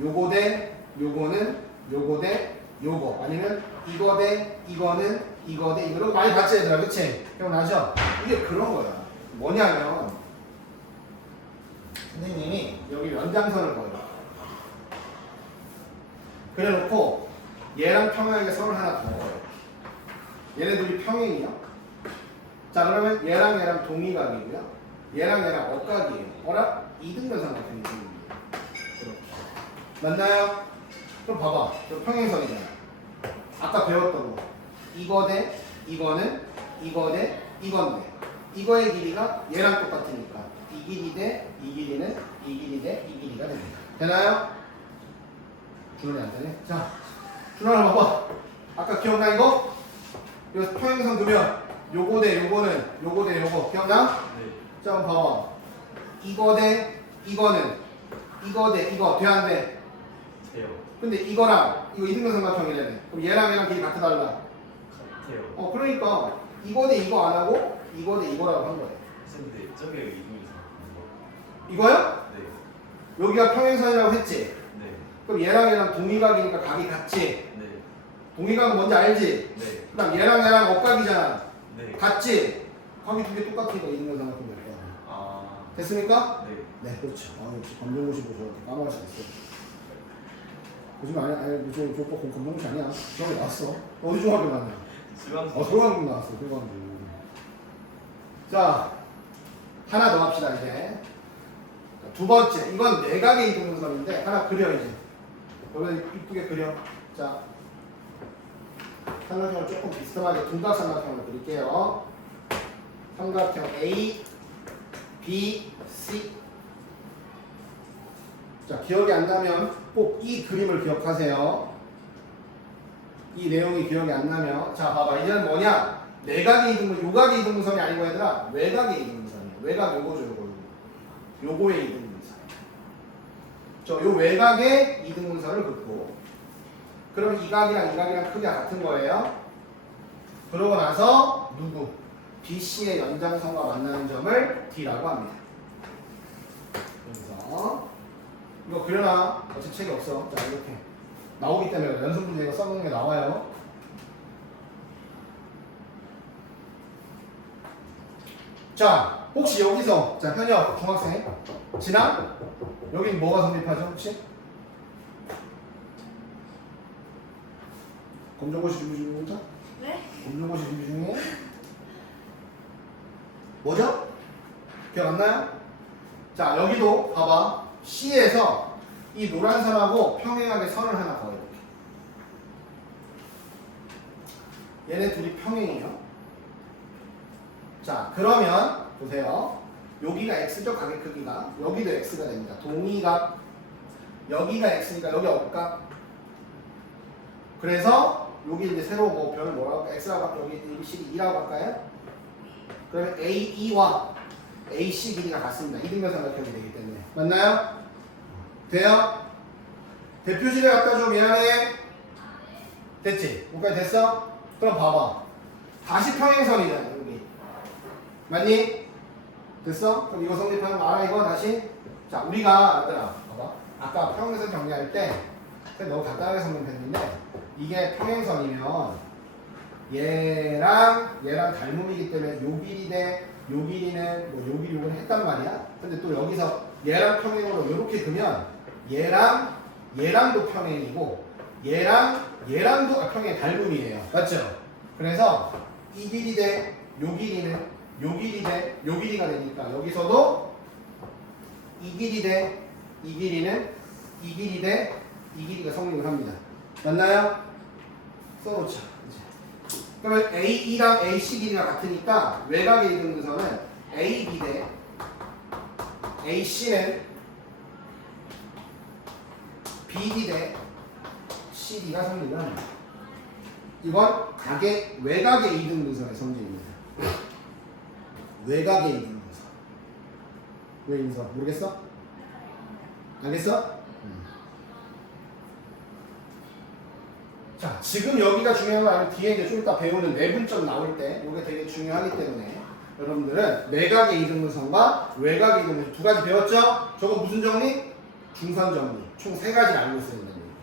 요거 대 요거는 요거 대 요거 아니면 이거 대 이거는 이거 대 이거 많이 봤지 얘들아, 그치? 기억나죠? 이게 그런 거야. 뭐냐면 선생님이 여기 연장선을 그어요. 그래놓고 얘랑 평행하게 선을 하나 더 그어요. 얘네들이 평행이요. 자, 그러면 얘랑 동의각이고요. 얘랑 억각이에요. 어라? 이등변 삼각형이 생깁니다. 이렇게. 맞나요? 그럼 봐봐. 저 평행선이잖아. 아까 배웠던 거. 이거 대 이거는 이거 대 이건데 이거의 길이가 얘랑 똑같으니까 이 길이 대 이 길이는 이 길이 대 이 길이가 됩니다. 되나요? 준원이 안 되네. 자, 준원아 봐봐. 아까 기억나 이거? 이거 평행선 두면 요거 대 요거는 요거 대 요거 기억나? 네. 자, 한번 봐봐. 이거 대 이거는 이거 대 이거 돼 안 돼? 돼요. 근데 이거랑 이거 이등변 삼각형이라네. 그럼 얘랑 길이 같아 달라? 같아요. 그러니까 이거 대 이거 안 하고 이거 대 이거라고 한 거예요. 근데 저게 이동이상 이거요? 네. 여기가 평행선이라고 했지? 네. 그럼 얘랑 동의각이니까 각이 같지? 네. 동의각은 뭔지 알지? 네. 그 다음 얘랑 억각이잖아. 네. 같지? 각이 두 개 똑같으니까 이등변 삼각형 될 거야. 아. 됐습니까? 네. 네, 그렇죠. 역시 검정고시 보셔. 까먹으시겠어요. 요즘 아니, 저 검정고시 아니야. 중학교 나왔어. 어디 중학교 나왔냐? 지방서. 소강국 나왔어, 소강국. 자, 하나 더 합시다, 이제. 두 번째, 이건 내각의 이등분선인데, 하나 그려, 이제. 여기 이쁘게 그려. 자, 삼각형을 조금 비스듬하게 둔각 삼각형을 그릴게요. 삼각형 A, B, C. 자, 기억이 안 나면 꼭 이 그림을 기억하세요. 이 내용이 기억이 안 나면 자 봐봐 이제는 뭐냐 내각의 이등분 요각의 이등분선이 아니고 얘들아 외각의 이등분선이야. 외각 요거죠 요거의 이등분선. 요 외각의 이등분선을 긋고 그럼 이 각이랑 이 각이랑 크기가 같은 거예요. 그러고 나서 누구 BC의 연장선과 만나는 점을 D라고 합니다. 그래서 이거 그려놔. 어차피 책이 없어. 자 이렇게 나오기 때문에 연습 문제 이거 써놓은 게 나와요. 자, 혹시 여기서 자 현역 중학생 진아 여기 뭐가 성립하죠 혹시? 검정고시 준비 중입니까? 네? 검정고시 준비 중이에요? 뭐죠? 기억 안 나요? 자 여기도 봐봐 C에서 이 노란 선하고 평행하게 선을 하나 그어요. 얘네 둘이 평행이에요. 자 그러면 보세요. 여기가 x죠 각의 크기가. 여기도 x가 됩니다. 동의각. 여기가 x니까 여기 억각. 그래서 여기 이제 새로 뭐 별을 뭐라고 할까? x라고 할까? 여기 식이 2라고 할까요? 그러면 AE와 AC 길이가 같습니다. 이등변 삼각형이 되기 때문에. 맞나요? 돼요? 대표집에 갖다 줘. 미안해. 됐지? 여기까지 됐어? 그럼 봐봐. 다시 평행선이잖아 여기. 맞니? 됐어? 그럼 이거 성립하는 거 알아 이거 다시? 자 우리가 얘들아 봐봐. 아까 평행선 정리할 때 너무 간단하게 성립했는데 이게 평행선이면 얘랑 닮음이기 때문에 요 길이 대 요 길이는 뭐 요 길이 요건 했단 말이야. 근데 또 여기서 얘랑 평행으로 이렇게 그면 얘랑도 평행이고 얘랑도 평행 닮음이에요. 맞죠? 그래서 이 길이 대 요 길이는 요 길이 대 요 길이가 되니까 여기서도 이 길이 대 이 길이는 이 길이 대 이 길이가 성립을 합니다. 맞나요? 써놓자. 이제. 그러면 AE랑 AC 길이가 같으니까 외곽의 이등분선은 AB 대 AC는 BD 대 CD가 성립을 합니다. 이건 외곽의 이등분선의 성질입니다. 외곽의 이등분선. 왜 인서? 모르겠어? 알겠어? 자, 지금 여기가 중요한 거 아니면 뒤에 이제 좀 이따 배우는 내분점 나올 때 이게 되게 중요하기 때문에 여러분들은 내각의 이등분선과 외곽의 이등분선 두 가지 배웠죠? 저거 무슨 정리? 중선 정리. 총 세 가지 알고 있어야 된다는 얘기예요.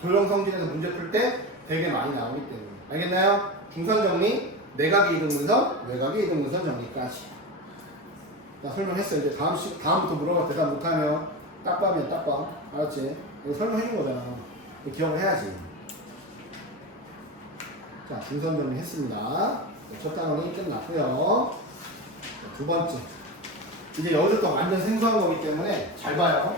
도형 성질에서 문제 풀 때 되게 많이 나오기 때문에. 알겠나요? 중선 정리, 내각의 이등분선, 외곽의 이등분선 정리까지. 나 설명했어. 이제 다음부터 물어봐 대답 못하면 딱밤이야, 딱밤. 알았지? 이거 설명해준 거잖아. 기억을 해야지. 자, 중선 정리 했습니다. 첫 단원이 끝났고요. 두 번째. 이제 여기서부터 완전 생소한 거기 때문에 잘 봐요.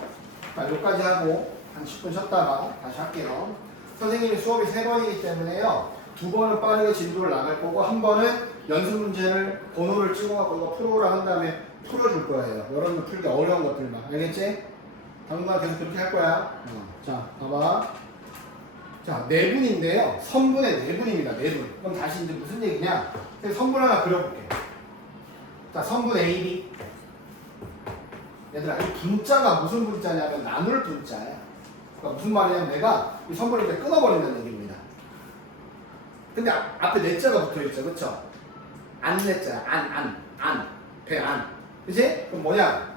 자, 여기까지 하고 한 10분 쉬었다가 다시 할게요. 선생님이 수업이 3번이기 때문에요. 2번은 빠르게 진도를 나갈 거고 한 번은 연습 문제를 번호를 찍어갖고 이거 프로를 한 다음에 풀어줄 거예요. 여러분 풀기 어려운 것들만. 알겠지? 당분간 계속 그렇게 할 거야. 자, 봐봐. 자, 내분인데요. 선분의 내분입니다. 내분. 그럼 다시 이제 무슨 얘기냐? 선분 하나 그려볼게. 자, 선분 AB. 얘들아, 이 분자가 무슨 분자냐면 나눌 분자야. 그러니까 무슨 말이냐면 내가 이 선분을 이렇게 끊어버린다는 얘기입니다. 근데 앞에 내자가 붙어있죠. 그쵸? 안 내자야. 배. 그치? 그럼 뭐냐?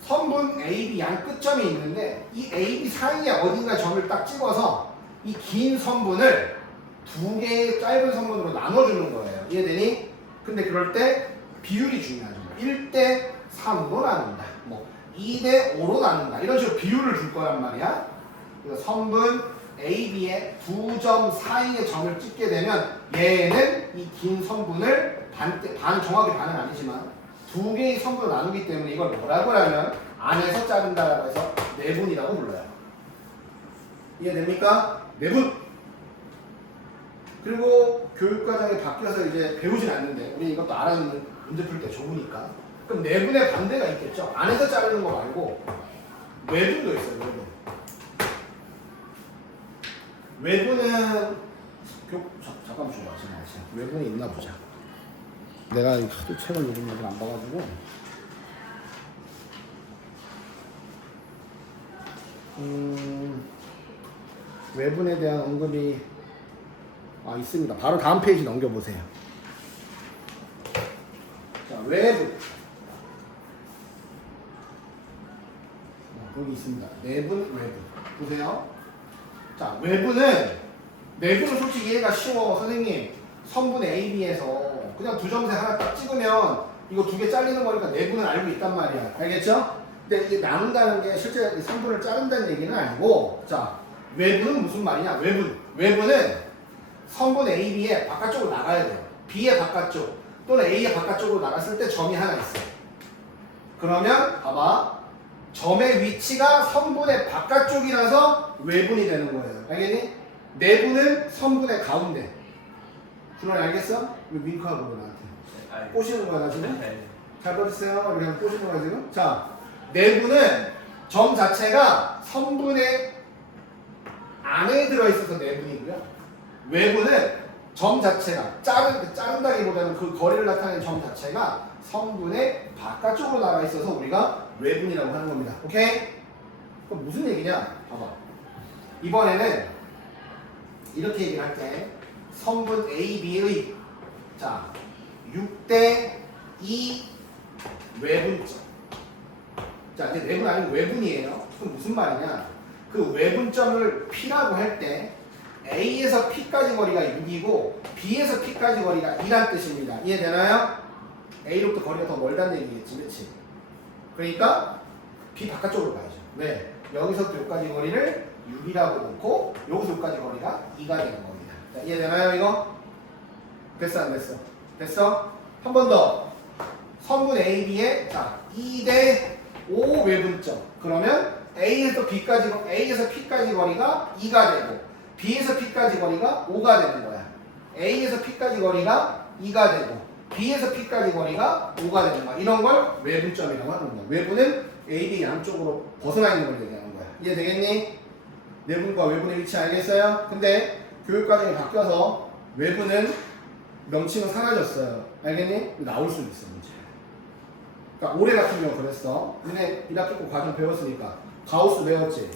선분 AB 양 끝점이 있는데 이 AB 사이에 어딘가 점을 딱 찍어서 이 긴 선분을 두 개의 짧은 선분으로 나눠주는 거예요. 이해되니? 근데 그럴 때 비율이 중요하죠. 1대 3으로 나눈다. 뭐 2대 5로 나눈다. 이런 식으로 비율을 줄 거란 말이야. 그래서 선분 AB의 두 점 사이에 점을 찍게 되면 얘는 이 긴 선분을 정확히 반은 아니지만 두 개의 선분을 나누기 때문에 이걸 뭐라고 하면 안에서 자른다라고 해서 내분이라고 불러요. 이해됩니까? 내분. 그리고 교육과정이 바뀌어서 이제 배우진 않는데 우리 이것도 알아듣는 문제 풀 때 좋으니까. 그럼 내분의 반대가 있겠죠. 안에서 자르는 거 말고 외분도 있어요. 외분은 잠깐만 줘봐. 외분이 있나 보자. 내가 하도 책을 요즘 안 봐가지고 외분에 대한 언급이 있습니다. 바로 다음 페이지 넘겨보세요. 자, 외분 거기 있습니다. 내분, 외분 보세요. 자, 내분은 솔직히 이해가 쉬워. 선생님 선분 AB에서 그냥 두 점세 하나 딱 찍으면 이거 두 개 잘리는 거니까 내분은 알고 있단 말이야. 알겠죠? 근데 이게 나눈다는 게 실제 선분을 자른다는 얘기는 아니고, 자, 외분은 무슨 말이냐? 외분은 선분 AB의 바깥쪽으로 나가야 돼요. B의 바깥쪽 또는 A의 바깥쪽으로 나갔을 때 점이 하나 있어요. 그러면 봐봐. 점의 위치가 선분의 바깥쪽이라서 외분이 되는 거예요. 알겠니? 내분은 선분의 가운데. 준원이 알겠어? 왜 윙크하고 나한테 꼬시는 거야 나 지금? 잘 봐주세요. 그냥 꼬시는 거야 지금? 자, 내분은 점 자체가 선분의 안에 들어있어서 내분이고요. 외분은 점 자체가 자른다기보다는 그 거리를 나타내는 점 자체가 선분의 바깥쪽으로 나가 있어서 우리가 외분이라고 하는 겁니다. 오케이? 그럼 무슨 얘기냐? 봐봐. 이번에는 이렇게 얘기를 할게. 선분 AB의 자 6대 2 외분점. 자, 이제 내분 아니고 외분이에요. 그럼 무슨 말이냐? 그 외분점을 P라고 할 때 A에서 P까지 거리가 6이고 B에서 P까지 거리가 2란 뜻입니다. 이해되나요? A로부터 거리가 더 멀다는 얘기겠지, 그렇지? 그러니까 B 바깥쪽으로 가야죠. 왜? 여기서부터 여기까지 거리를 6이라고 놓고 여기서 여기까지 거리가 2가 되는 겁니다. 자, 이해되나요 이거? 됐어 안 됐어? 됐어? 한 번 더. 선분 AB의 자 2대5 외분점. 그러면 A에서 P까지 거리가 2가 되고 B에서 P까지 거리가 5가 되는 거야. A에서 P까지 거리가 2가 되고 B에서 P까지 거리가 5가 되는 거야. 이런 걸 외분점이라고 하는 거야. 외분은 AB 양쪽으로 벗어나 있는 걸 얘기하는 거야. 이해되겠니? 내분과 외분의 위치 알겠어요? 근데 교육과정이 바뀌어서 외분은 명칭은 사라졌어요. 알겠니? 나올 수도 있어 문제. 그러니까 올해 같은 경우 그랬어. 근데 1학기 꼭 과정 배웠으니까 가우스 배웠지?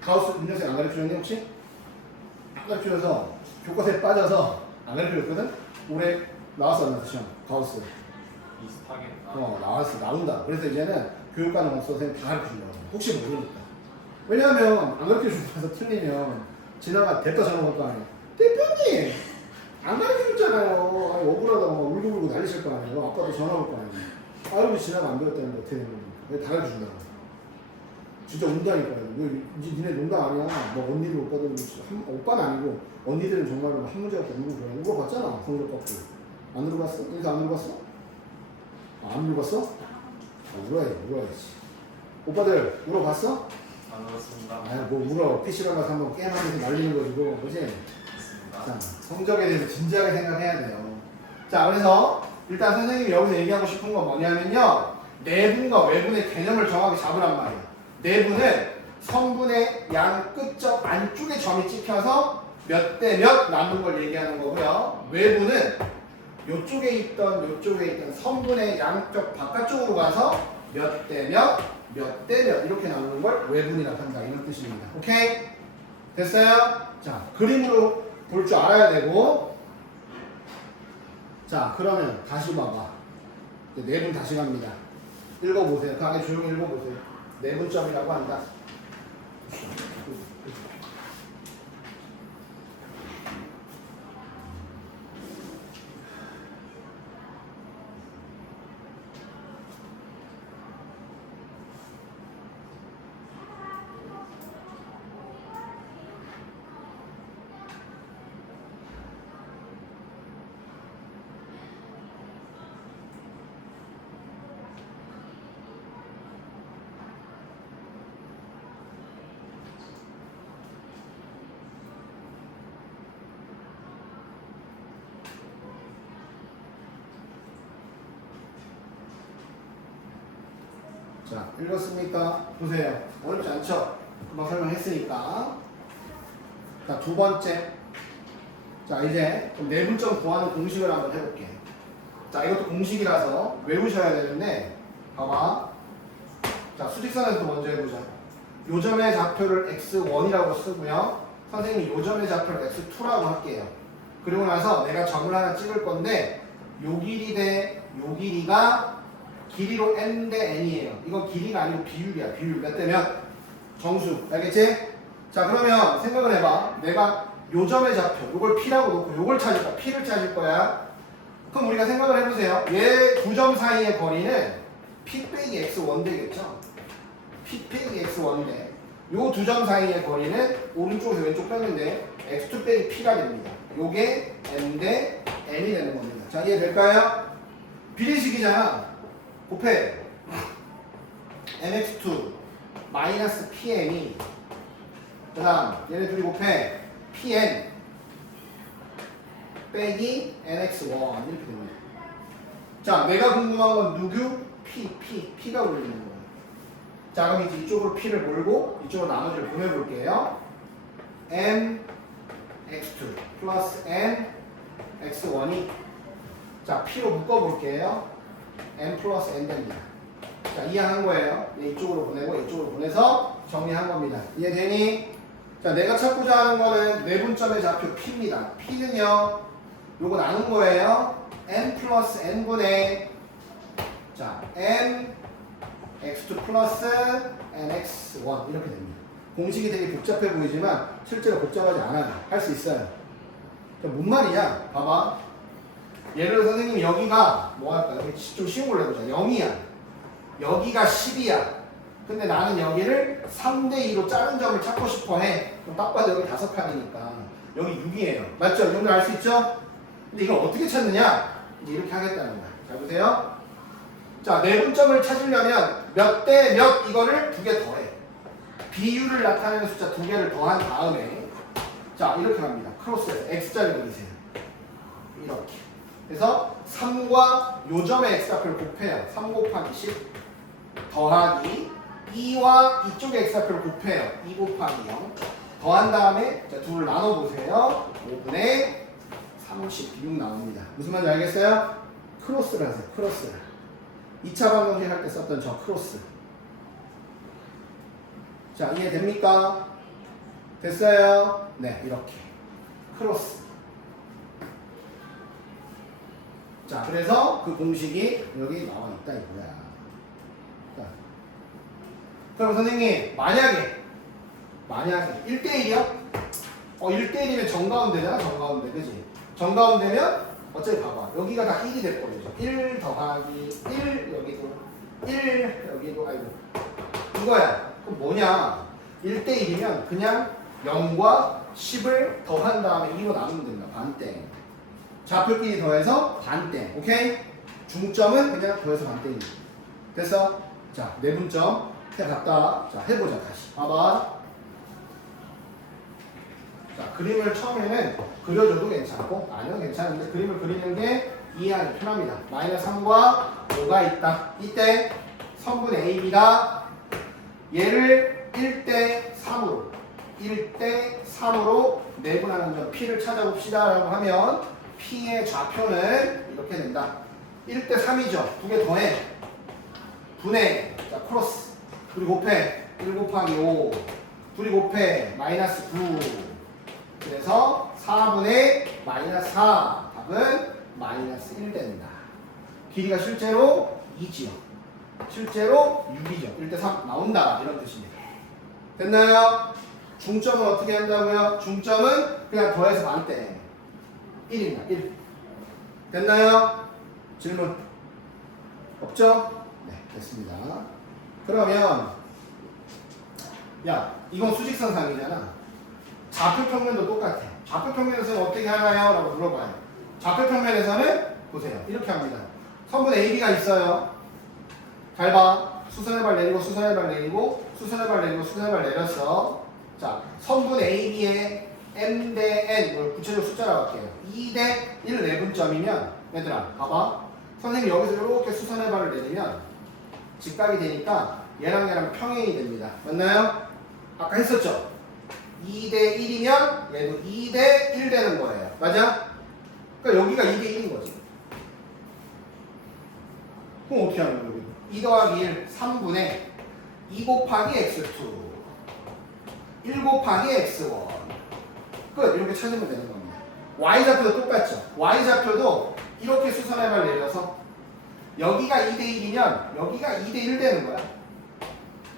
가우스 민정생 안 가르쳐줬니 혹시? 안 가르쳐줘서 교과서에 빠져서 안 가르쳐줬거든? 올해 나왔어 안 나왔어 시험? 가우스 비슷하게. 나왔어 나온다. 그래서 이제는 교육과정 없어서 선생님 다 가르쳐준다고. 혹시 모르니까. 왜냐하면 안 가르쳐주면서 틀리면 지나가 대따 전화 올 거 아니에요. 대표님 안 가르쳐줬잖아요. 아니 억울하다고 막 울고불고 난리칠 거 아니에요. 아빠도 전화 올 거 아니에요. 아이고 지나가 안 배웠다는데 어떻게 되는 겁니까? 왜 다 가르쳐준다고. 진짜 운다니까요. 이제 니네 농담 아니야. 뭐 언니들 오빠들 오빠는 아니고 언니들은 정말로 한 문제밖에 안 물어보잖아. 물어봤잖아. 성적 갖고 안 물어봤어? 인사 안 물어봤어? 안 물어봤어? 물어야지. 오빠들 물어봤어? 안 나왔습니다. 뭐 물어. PC방 가서 한번 게임하면서 날리는 거지 뭐. 그지? 맞습니다. 자, 성적에 대해서 진지하게 생각해야 돼요. 자, 그래서 일단 선생님이 여기서 얘기하고 싶은 건 뭐냐면요. 내분과 외분의 개념을 정확히 잡으란 말이에요. 내분은 성분의 양 끝점 안쪽에 점이 찍혀서 몇 대 몇 남은 걸 얘기하는 거고요. 외분은 요쪽에 있던 성분의 양쪽 바깥쪽으로 가서 몇 대 몇 이렇게 나오는 걸 외분이라고 한다. 이런 뜻입니다. 오케이? 됐어요? 자, 그림으로 볼 줄 알아야 되고. 자, 그러면 다시 봐봐. 내분 다시 갑니다. 읽어보세요. 그 안에 조용히 읽어보세요. 내분점이라고 한다. 자, 읽었습니까? 보세요. 어렵지 않죠? 금방 설명했으니까. 자, 두 번째. 자, 이제 좀 내분점 구하는 공식을 한번 해볼게. 자, 이것도 공식이라서 외우셔야 되는데, 봐봐. 자, 수직선에서 먼저 해보자. 요점의 좌표를 x1이라고 쓰고요. 선생님이 요점의 좌표를 x2라고 할게요. 그리고 나서 내가 점을 하나 찍을 건데, 요 길이 대 요 길이가 길이로 n 대 n이에요. 이건 길이가 아니고 비율이야. 비율 몇 대 몇? 정수. 알겠지? 자, 그러면 생각을 해봐. 내가 요점의 좌표, 요걸 p라고 놓고 요걸 찾을 거야. p를 찾을 거야. 그럼 우리가 생각을 해보세요. 얘 두 점 사이의 거리는 p 빼기 x1 되겠죠? p 빼기 x1인데 요 두 점 사이의 거리는 오른쪽에서 왼쪽 뺐는데 x2 빼기 p가 됩니다. 요게 n 대 n이 되는 겁니다. 자, 이해될까요? 비례식이잖아. 곱해 mx2 마이너스 pn이 그 다음 얘네 둘이 곱해 pn 빼기 nx1 이렇게 됩니다. 자, 내가 궁금한 건 누구? p가 올리는 거예요. 자, 그럼 이제 이쪽으로 p를 몰고 이쪽으로 나머지를 보내볼게요. m x2 플러스 n x1이 자, p로 묶어볼게요. n 플러스 n 됩니다. 자, 이해한 거예요. 이쪽으로 보내고 이쪽으로 보내서 정리한 겁니다. 이해되니? 자, 내가 찾고자 하는 거는 내분점의 좌표 p입니다. p는요, 요거 나눈 거예요. n 플러스 n분의 자, n x2 플러스 nx1 이렇게 됩니다. 공식이 되게 복잡해 보이지만 실제로 복잡하지 않아요. 할 수 있어요. 뭔 말이냐? 봐봐. 예를 들어 선생님이 여기가 뭐 할까? 여기 좀 쉬운 걸로 해보자. 0이야. 여기가 10이야. 근데 나는 여기를 3대2로 작은 점을 찾고 싶어 해. 그럼 딱 봐도 여기 5칸이니까 여기 6이에요. 맞죠? 이 정도 알 수 있죠? 근데 이걸 어떻게 찾느냐? 이제 이렇게 하겠다는 거야. 잘 보세요. 자, 내분점을 찾으려면 몇 대 몇 이거를 2개 더해. 비율을 나타내는 숫자 2개를 더한 다음에 자, 이렇게 합니다. 크로스해서 x자를 그리세요. 이렇게. 그래서 3과 요점의 x좌표를 곱해요. 3 곱하기 10 더하기 2와 이쪽의 x좌표를 곱해요. 2 곱하기 0 더한 다음에 자, 둘을 나눠보세요. 5분의 36 나옵니다. 무슨 말인지 알겠어요? 크로스를 하세요. 크로스. 2차 방정식 할 때 썼던 저 크로스. 자, 이해됩니까? 됐어요? 네, 이렇게. 크로스. 자, 그래서 그 공식이 여기 나와 있다 이거야. 자, 그럼 선생님, 만약에 1대1이요? 1대1이면 정가운데잖아, 정가운데. 그지? 정가운데면 어차피 봐봐. 여기가 다 1이 돼버리죠. 1 더하기 1, 여기도 1, 여기도, 아이고. 이거야. 그럼 뭐냐? 1대1이면 그냥 0과 10을 더한 다음에 2로 나누면 된다. 반땡. 좌표끼리 더해서 반땡. 오케이? 중점은 그냥 더해서 반땡입니다. 됐어? 자, 내분점 해갔다. 자, 해보자. 다시. 봐봐. 자, 그림을 처음에는 그려줘도 괜찮고 아니면 괜찮은데 그림을 그리는 게 이해하기 편합니다. 마이너스 3과 5가 있다. 이때 선분 AB가 얘를 1대 3으로 내분하는 점 P를 찾아봅시다 라고 하면 P의 좌표는 이렇게 된다. 1대 3이죠. 2개 더해. 분해. 자, 크로스. 둘이 곱해. 1 곱하기 5. 둘이 곱해. 마이너스 9. 그래서 4분의 마이너스 4. 답은 마이너스 1 된다. 길이가 실제로 2지요. 실제로 6이죠. 1대 3 나온다. 이런 뜻입니다. 됐나요? 중점은 어떻게 한다고요? 중점은 그냥 더해서 반대. 1입니다. 1. 됐나요? 질문 없죠? 네, 됐습니다. 그러면 야, 이건 수직선상이잖아. 좌표평면도 똑같아. 좌표평면에서는 어떻게 하나요? 라고 물어봐요. 좌표평면에서는 보세요. 이렇게 합니다. 선분 AB가 있어요. 잘 봐. 수선의 발 내리고 수선의 발 내리고 수선의 발 내리고 수선의 발 내렸어. 자, 선분 AB의 M 대 N, 뭘 구체적으로 숫자라고 할게요. 2 대 1 내분점이면 얘들아 봐봐. 선생님이 여기서 이렇게 수선의 발을 내리면 직각이 되니까 얘랑 얘랑 평행이 됩니다. 맞나요? 아까 했었죠? 2 대 1이면 얘도 2 대 1 되는 거예요. 맞아? 그러니까 여기가 2 대 1인 거지. 그럼 어떻게 하는 거예요? 2 더하기 1, 3분의 2 곱하기 x2 1 곱하기 x1 끝. 이렇게 찾으면 되는 겁니다. y좌표도 똑같죠. y좌표도 이렇게 수선의 발 내려서 여기가 2 대 1이면 여기가 2 대 1 되는 거야.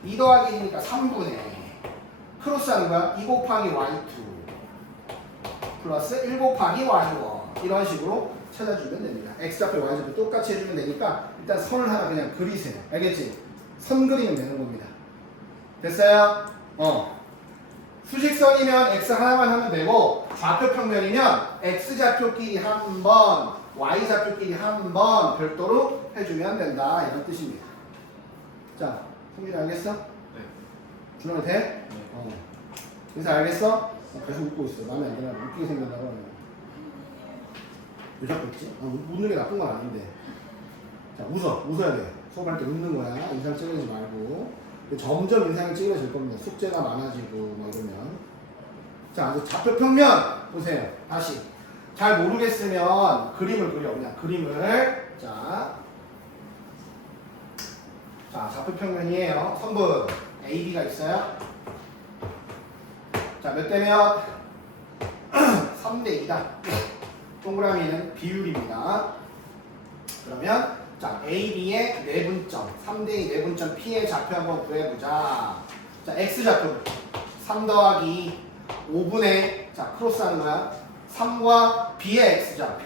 2 더하기 1이니까 3분의 크로스 하는 거야. 2 곱하기 y2 플러스 1 곱하기 y1 이런 식으로 찾아주면 됩니다. x좌표, y좌표 똑같이 해주면 되니까 일단 선을 하나 그냥 그리세요. 알겠지? 선 그리면 되는 겁니다. 됐어요? 수직선이면 x 하나만 하면 되고 좌표평면이면 x좌표끼리 한 번, y좌표끼리 한 번 별도로 해주면 된다. 이런 뜻입니다. 자, 성민이 알겠어? 네. 준호는 돼? 네. 인사 알겠어? 계속 웃고 있어. 마음에 안 드나? 웃기게 생겼다고 하면. 왜 자꾸 웃지? 웃는 게 나쁜 건 아닌데. 자, 웃어야 돼. 수업할 때 웃는 거야. 인상 찌그러지지 말고. 점점 인상이 찌그러질 겁니다. 숙제가 많아지고 뭐 이러면. 자, 이제 좌표평면 보세요. 다시. 잘 모르겠으면 그림을 그려. 그냥 그림을. 자, 좌표평면이에요. 선분 AB가 있어요. 자, 몇 대 몇? 3대 2다. 동그라미는 비율입니다. 그러면 자, AB의 내분점, 3대2 내분점 P의 좌표 한번 구해보자. 자, X좌표. 3 더하기 5분의 자 크로스 하는 거야. 3과 b의 x좌표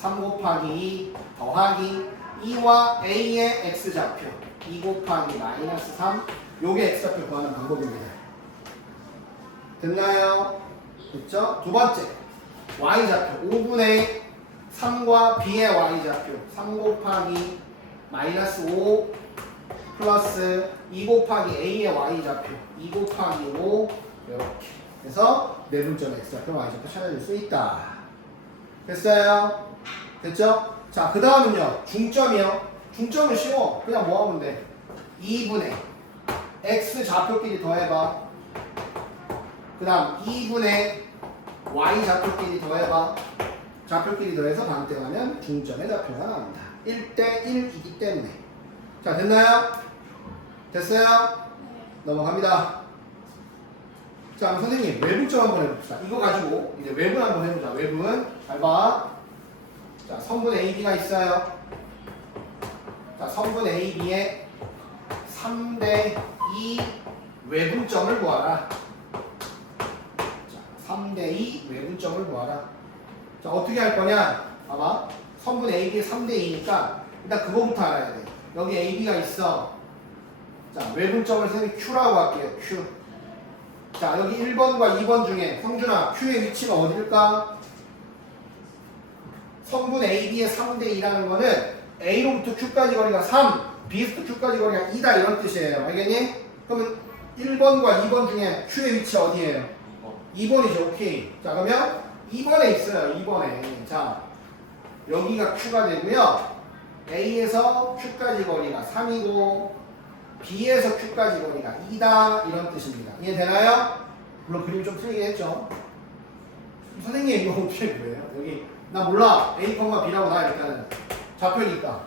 3 곱하기 2 더하기 2와 a의 x좌표 2 곱하기 마이너스 3 요게 x좌표 구하는 방법입니다. 됐나요? 됐죠? 두 번째 y좌표 5분의 3과 b의 y좌표 3 곱하기 마이너스 5 플러스 2 곱하기 a의 y좌표 2 곱하기 5 이렇게 그래서 내분점의 x좌표 y좌표 찾아줄 수 있다. 됐어요? 됐죠? 자 그 다음은요 중점이요. 중점은 쉬워. 그냥 뭐 하면 돼? 2분의 x좌표끼리 더해봐. 그 다음 2분의 y좌표끼리 더해봐. 좌표끼리 더해서 반대하면 중점의 좌표가 나온다. 1대 1이기 때문에. 자 됐나요? 됐어요? 넘어갑니다. 자 그럼 선생님 외분점 한번 해봅시다. 이거 가지고 이제 외분 한번 해보자. 외분 잘 봐. 자 성분 AB가 있어요. 자 성분 AB의 3대 2 외분점을 구하라. 자 3대 2 외분점을 구하라. 자 어떻게 할 거냐? 봐봐. 성분 AB의 3대 2니까 일단 그거부터 알아야 돼. 여기 AB가 있어. 자 외분점을 선생님이 Q라고 할게요. Q. 자 여기 1번과 2번 중에 성준아 Q의 위치가 어딜까? 성분 AB의 3대 2라는 거는 A로부터 Q까지 거리가 3, B에서부터 Q까지 거리가 2다 이런 뜻이에요. 알겠니? 그러면 1번과 2번 중에 Q의 위치 어디예요? 2번이죠. 오케이. 자 그러면 2번에 있어요. 2번에. 자 여기가 Q가 되고요. A에서 Q까지 거리가 3이고 B에서 Q까지 거리가 2다 이런 뜻입니다. 이해되나요? 물론 그림이 좀 틀리긴 했죠. 선생님 이거 어떻게 구해요? 여기 나 몰라. A, B라고 나 이렇게 하는 좌표니까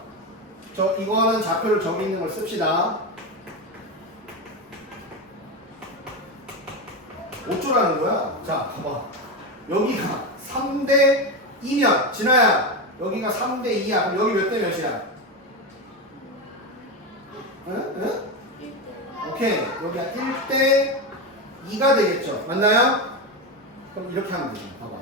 이거는 좌표를 저기 있는 걸 씁시다. 어쩌라는 거야? 자 봐봐. 여기가 3대 2면 진아야 여기가 3대 2야. 그럼 여기 몇 대 몇이야? 응? 응? 오케이. 여기가 1대 2가 되겠죠. 맞나요? 그럼 이렇게 하면 돼요. 봐봐.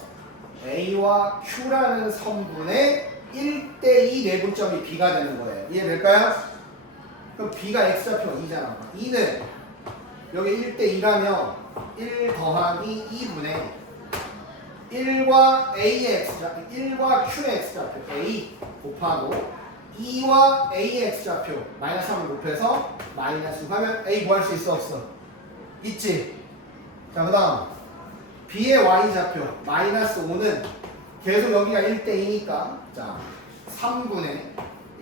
A와 Q라는 성분의 1대 2 내분점이 B가 되는 거예요. 이해될까요? 그럼 B가 X좌표가 2잖아. 2는 여기 1대 2라면 1 더하기 2분의 1과 A의 X좌표, 1과 Q의 X좌표 A 곱하고 2와 A의 X좌표 마이너스 3을 곱해서 마이너스 6 하면 A 구할 수 있어 없어? 있지? 자 그 다음 B의 Y좌표 마이너스 5는 계속 여기가 1대2니까 자 3분의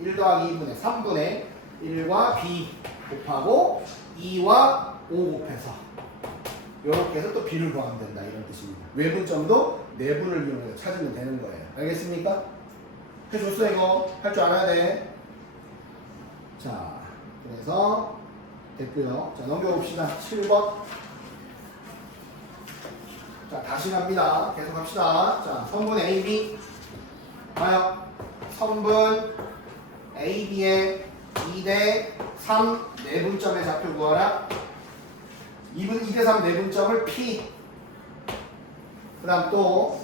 1 더하기 2분의 3분의 1과 B 곱하고 2와 5 곱해서 이렇게 해서 또 B를 구하면 된다 이런 뜻입니다. 외분점도 내분을 이용해서 찾으면 되는 거예요. 알겠습니까? 해줬어 이거? 할 줄 알아야 돼. 자 그래서 됐고요. 자 넘겨봅시다. 7번. 자 다시 갑니다. 계속 합시다. 자 성분 AB 봐요. 성분 AB의 2대 3 내분점의 좌표 구하라. 2대 3 내분점을 P. 그 다음 또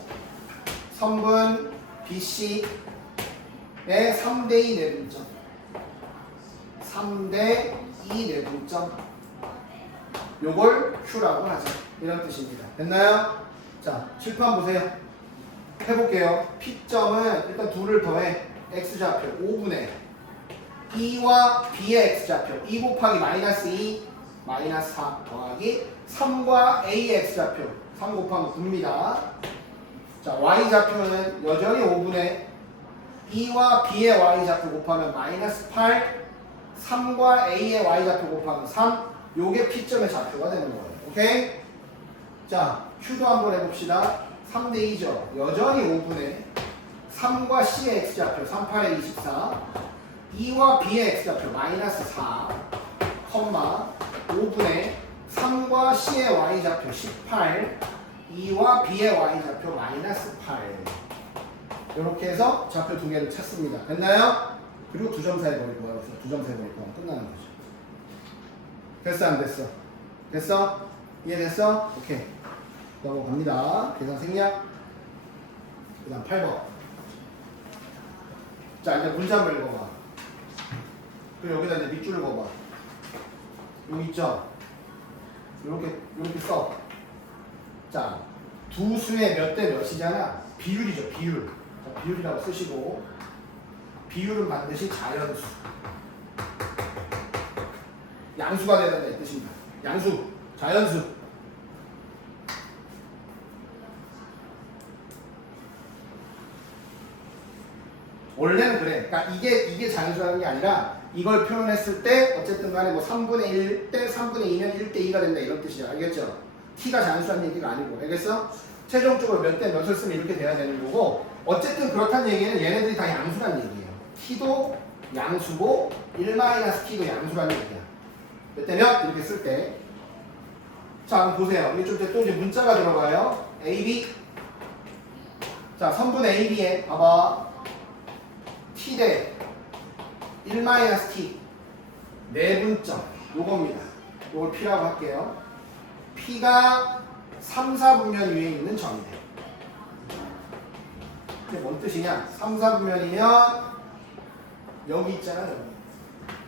성분 BC의 3대 2 내분점 3대 2 내분점 요걸 Q라고 하죠. 이런 뜻입니다. 됐나요? 자 칠판 보세요. 해볼게요. P점은 일단 둘을 더해 X좌표 5분의 2와 B의 X좌표 2 곱하기 마이너스 2 마이너스 4 더하기 3과 A의 X좌표 3 곱하면 9입니다. 자 Y좌표는 여전히 5분의 2와 B의 Y좌표 곱하면 마이너스 8 3과 A의 Y좌표 곱하면 3 요게 P점의 좌표가 되는 거예요. 오케이? 자 Q도 한번 해봅시다. 3대 2죠. 여전히 5분의 3과 C의 X좌표 3, 8에 24 2와 B의 X좌표 마이너스 4 5분의 3과 C의 Y좌표 18 2와 B의 Y좌표 마이너스 8 이렇게 해서 좌표 두 개를 찾습니다. 됐나요? 그리고 두 점 사이 거리 구하고 두 점 사이 거리 구하면 끝나는 거죠. 됐어 안 됐어? 됐어? 이해됐어? 오케이. 넘어갑니다. 계산 생략. 그 다음 8번. 자, 이제 문제 한번 읽어봐. 그리고 여기다 이제 밑줄을 그어봐. 여기 있죠? 이렇게 써. 자, 두 수의 몇 대 몇이잖아. 비율이죠, 비율. 자, 비율이라고 쓰시고, 비율은 반드시 자연수. 양수가 되야 된다 이 뜻입니다. 양수, 자연수. 원래는 그래. 그러니까 이게 자연수라는 게 아니라 이걸 표현했을 때 어쨌든 간에 뭐 3분의 1 대 3분의 2면 1대 2가 된다 이런 뜻이야. 알겠죠? t가 자연수라는 얘기가 아니고. 알겠어? 최종적으로 몇 대 몇을 쓰면 이렇게 돼야 되는 거고 어쨌든 그렇다는 얘기는 얘네들이 다 양수라는 얘기예요. t도 양수고 1-t도 양수라는 얘기야. 몇 대 몇 이렇게 쓸 때. 자, 한번 보세요. 이게 좀 또 이제 문자가 들어가요. AB. 자, 선분 AB에 봐봐. t 대 1-t 내분점 요겁니다. 요걸 P라고 할게요. P가 3, 4분면 위에 있는 점이네. 이게 뭔 뜻이냐? 3, 4분면이면 여기 있잖아 여기.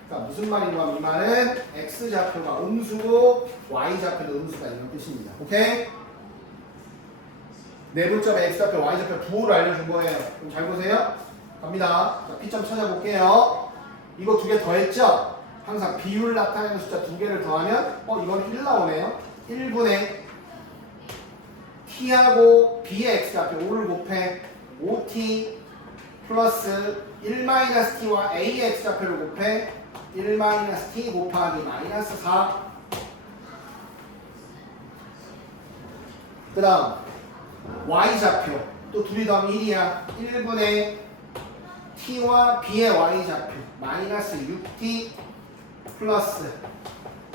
그러니까 무슨 말인가 하면 이 말은 X좌표가 음수고 Y좌표도 음수다 이런 뜻입니다. 오케이? 내분점의 X좌표, Y좌표 부호를 알려준 거예요. 그럼 잘 보세요. 갑니다. 자, P점 찾아볼게요. 이거 두 개 더했죠? 항상 비율 나타내는 숫자 두 개를 더하면 이건 1 나오네요. 1분의 t하고 b의 x좌표 5를 곱해 5t 플러스 1-t와 a의 x좌표를 곱해 1-t 곱하기 -4. 그 다음 y좌표 또 둘이 더하면 1이야. 1분의 t와 b의 y좌표 -6t 플러스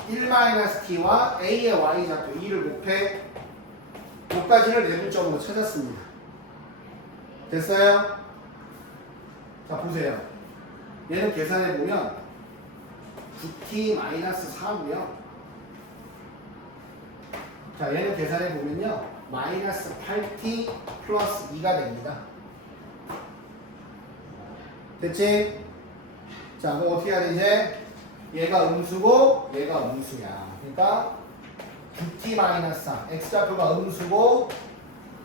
1-t와 a의 y좌표 2를 곱해 5까지를 내분점으로 찾았습니다. 됐어요? 자, 보세요. 얘는 계산해보면 9t-4고요. 자, 얘는 계산해보면요. -8t 플러스 2가 됩니다. 됐지? 자, 그럼 어떻게 해야 되지? 얘가 음수고 얘가 음수야. 그러니까 9t-4 x좌표가 음수고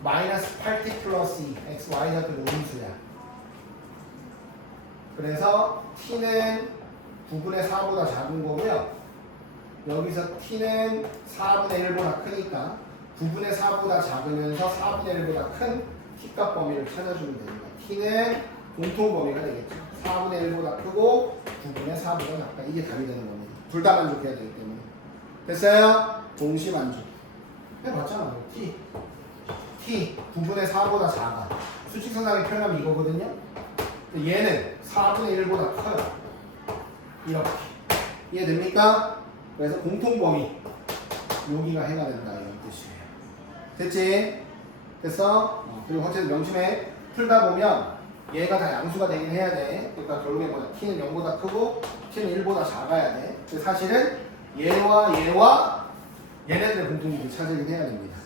-8t 플러스 2 xy좌표가 음수야. 그래서 t는 9분의 4보다 작은 거고요. 여기서 t는 4분의 1보다 크니까 9분의 4보다 작으면서 4분의 1보다 큰 t값 범위를 찾아주면 됩니다. t는 공통 범위가 되겠죠. 4분의 1보다 크고 9분의 4보다 작다. 이게 답이 되는 겁니다. 둘 다 만족해야 되기 때문에. 됐어요? 동시 만족. 해봤잖아. t 9분의 4보다 작아. 수직선상에 표현하면 이거거든요. 얘는 4분의 1보다 커요. 이렇게. 이해됩니까? 그래서 공통 범위 여기가 해가 된다 이런 뜻이에요. 됐지? 됐어? 그리고 어쨌든 명심해. 풀다 보면 얘가 다 양수가 되긴 해야 돼. 그러니까 결국에 뭐야? t는 0보다 크고 t는 1보다 작아야 돼. 사실은 얘와 얘네들의 공통점을 찾으긴 해야 됩니다.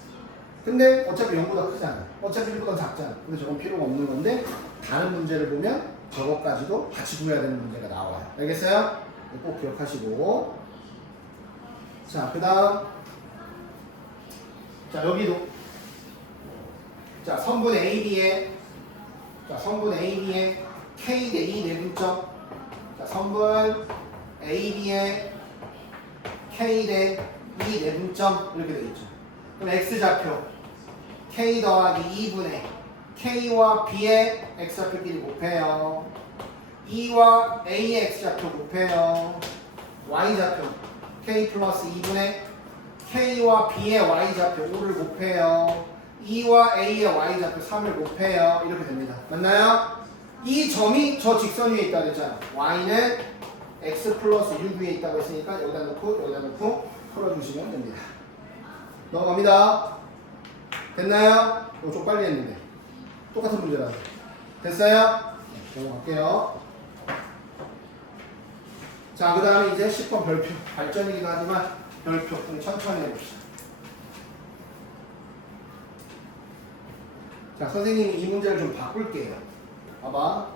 근데 어차피 0보다 크잖아. 어차피 1보다 작잖아. 근데 저건 필요가 없는 건데 다른 문제를 보면 저것까지도 같이 구해야 되는 문제가 나와요. 알겠어요? 꼭 기억하시고. 자, 그 다음. 자, 여기도. 자, 선분 AB에 K 대 2 내분점. 자, 선분 AB에 K 대 2 내분점 이렇게 되겠죠. 그럼 X좌표 K 더하기 2분의 K와 B의 X좌표끼리 곱해요. 2와 A의 X좌표 곱해요. Y좌표 K 플러스 2분의 K와 B의 Y좌표 5를 곱해요. 2와 A의 Y좌표 3을 곱해요. 이렇게 됩니다. 맞나요? 이 점이 저 직선 위에 있다고 했잖아. Y는 X 플러스 6 위에 있다고 했으니까 여기다 놓고 풀어주시면 됩니다. 넘어갑니다. 됐나요? 이거 좀 빨리 했는데 똑같은 문제라서. 됐어요? 네, 넘어갈게요. 자, 그 다음에 이제 10번 별표. 발전이기도 하지만 별표. 천천히 해봅시다. 자, 선생님이 이 문제를 좀 바꿀게요. 봐봐.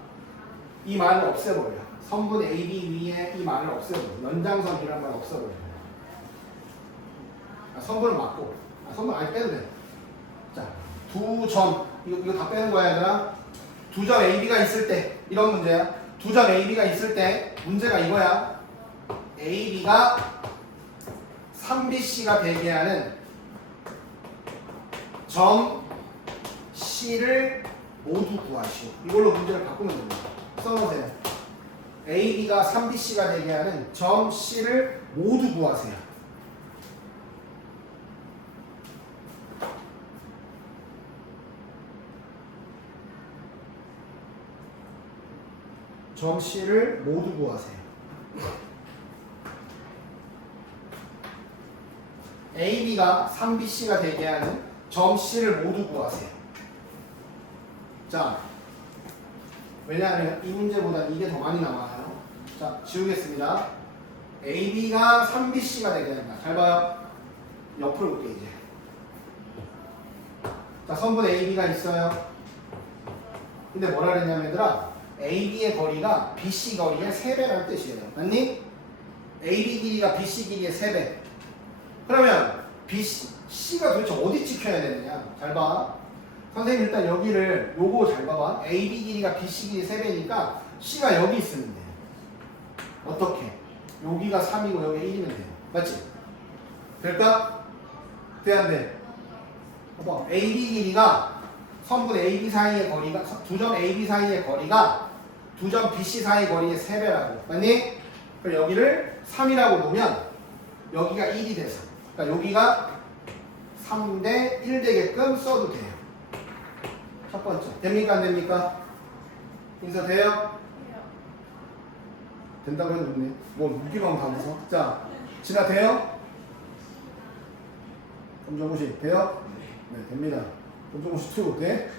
이 말을 없애버려. 선분 AB 위에 이 말을 없애버려. 연장선이란 말 없애버려. 선분을 맞고. 선분 아예 빼도 돼. 자, 두 점. 이거 다 빼는 거야, 얘들아. 두 점 AB가 있을 때. 이런 문제야. 두 점 AB가 있을 때. 문제가 이거야. AB가 3BC가 되게 하는 점 C를 모두 구하시오. 이걸로 문제를 바꾸면 됩니다. 써놓으세요. AB가 3BC가 되게 하는 점 C를 모두 구하세요. 점 C를 모두 구하세요. AB가 3BC가 되게 하는 점 C를 모두 구하세요. 자, 왜냐하면 이 문제보다 이게 더 많이 나와요. 자, 지우겠습니다. AB가 3BC가 되게 된다. 잘 봐요. 옆으로 볼게 이제. 자, 선분 AB가 있어요. 근데 뭐라 그랬냐면 얘들아, AB의 거리가 BC 거리의 3배라는 뜻이에요. 맞니? AB 길이가 BC 길이의 3배. 그러면 C가 도대체 어디 찍혀야 되느냐? 잘 봐. 선생님 일단 여기를 요거 잘 봐봐. AB 길이가 BC 길이 3배니까 C가 여기 있으면 돼요. 어떻게? 여기가 3이고 여기 1이면 돼요. 맞지? 될까? 돼 안 돼? 봐봐. AB 길이가 선분 AB 사이의 거리가 두 점 AB 사이의 거리가 두 점 BC 사이 거리의 3배라고. 맞니? 그럼 여기를 3이라고 놓으면 여기가 1이 돼서 그러니까 여기가 3대 1 되게끔 써도 돼요. 첫 번째. 됩니까? 안 됩니까? 인사 돼요? 된다고 해도 좋네. 뭐 무기방 다 웃어. 자, 진아 돼요? 검정고시 돼요? 네, 됩니다. 검정고시 2 돼?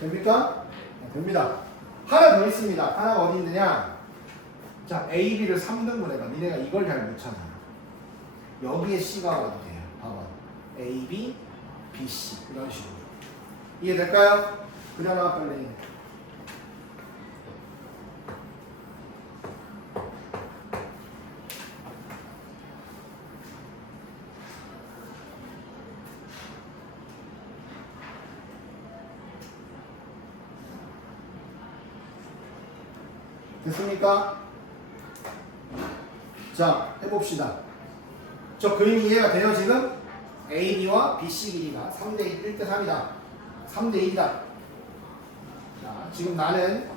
됩니까? 네, 됩니다. 하나 더 있습니다. 하나가 어디 있느냐? 자, A, B를 3등분 해봐. 니네가 이걸 잘 못 찾아. 여기에 C가 와도 돼요. 봐봐. A, B, B, C. 이런 식으로. 이해될까요? 그려놔 빨리. 됐습니까? 자, 해봅시다. 저 그림 이해가 돼요, 지금? AB와 BC 길이가 3대 1대 3이다. 3대 1이다. 자, 지금 나는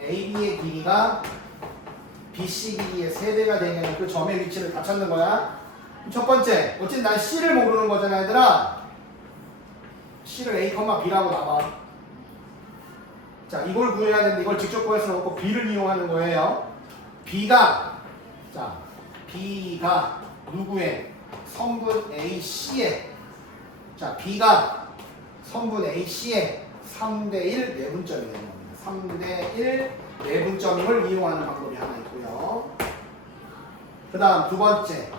AB의 길이가 BC 길이의 3배가 되는 그 점의 위치를 다 찾는 거야. 첫 번째, 어쨌든 난 C를 모르는 거잖아, 얘들아. C를 A, B라고 나와. 자, 이걸 구해야 되는데 이걸 직접 구할 수는 없고 B를 이용하는 거예요. B가 누구의? 성분 AC의 자, B가 성분 AC의 3대1 내분점이 되는 겁니다. 3대1 내분점임을 이용하는 방법이 하나 있고요. 그 다음 두 번째,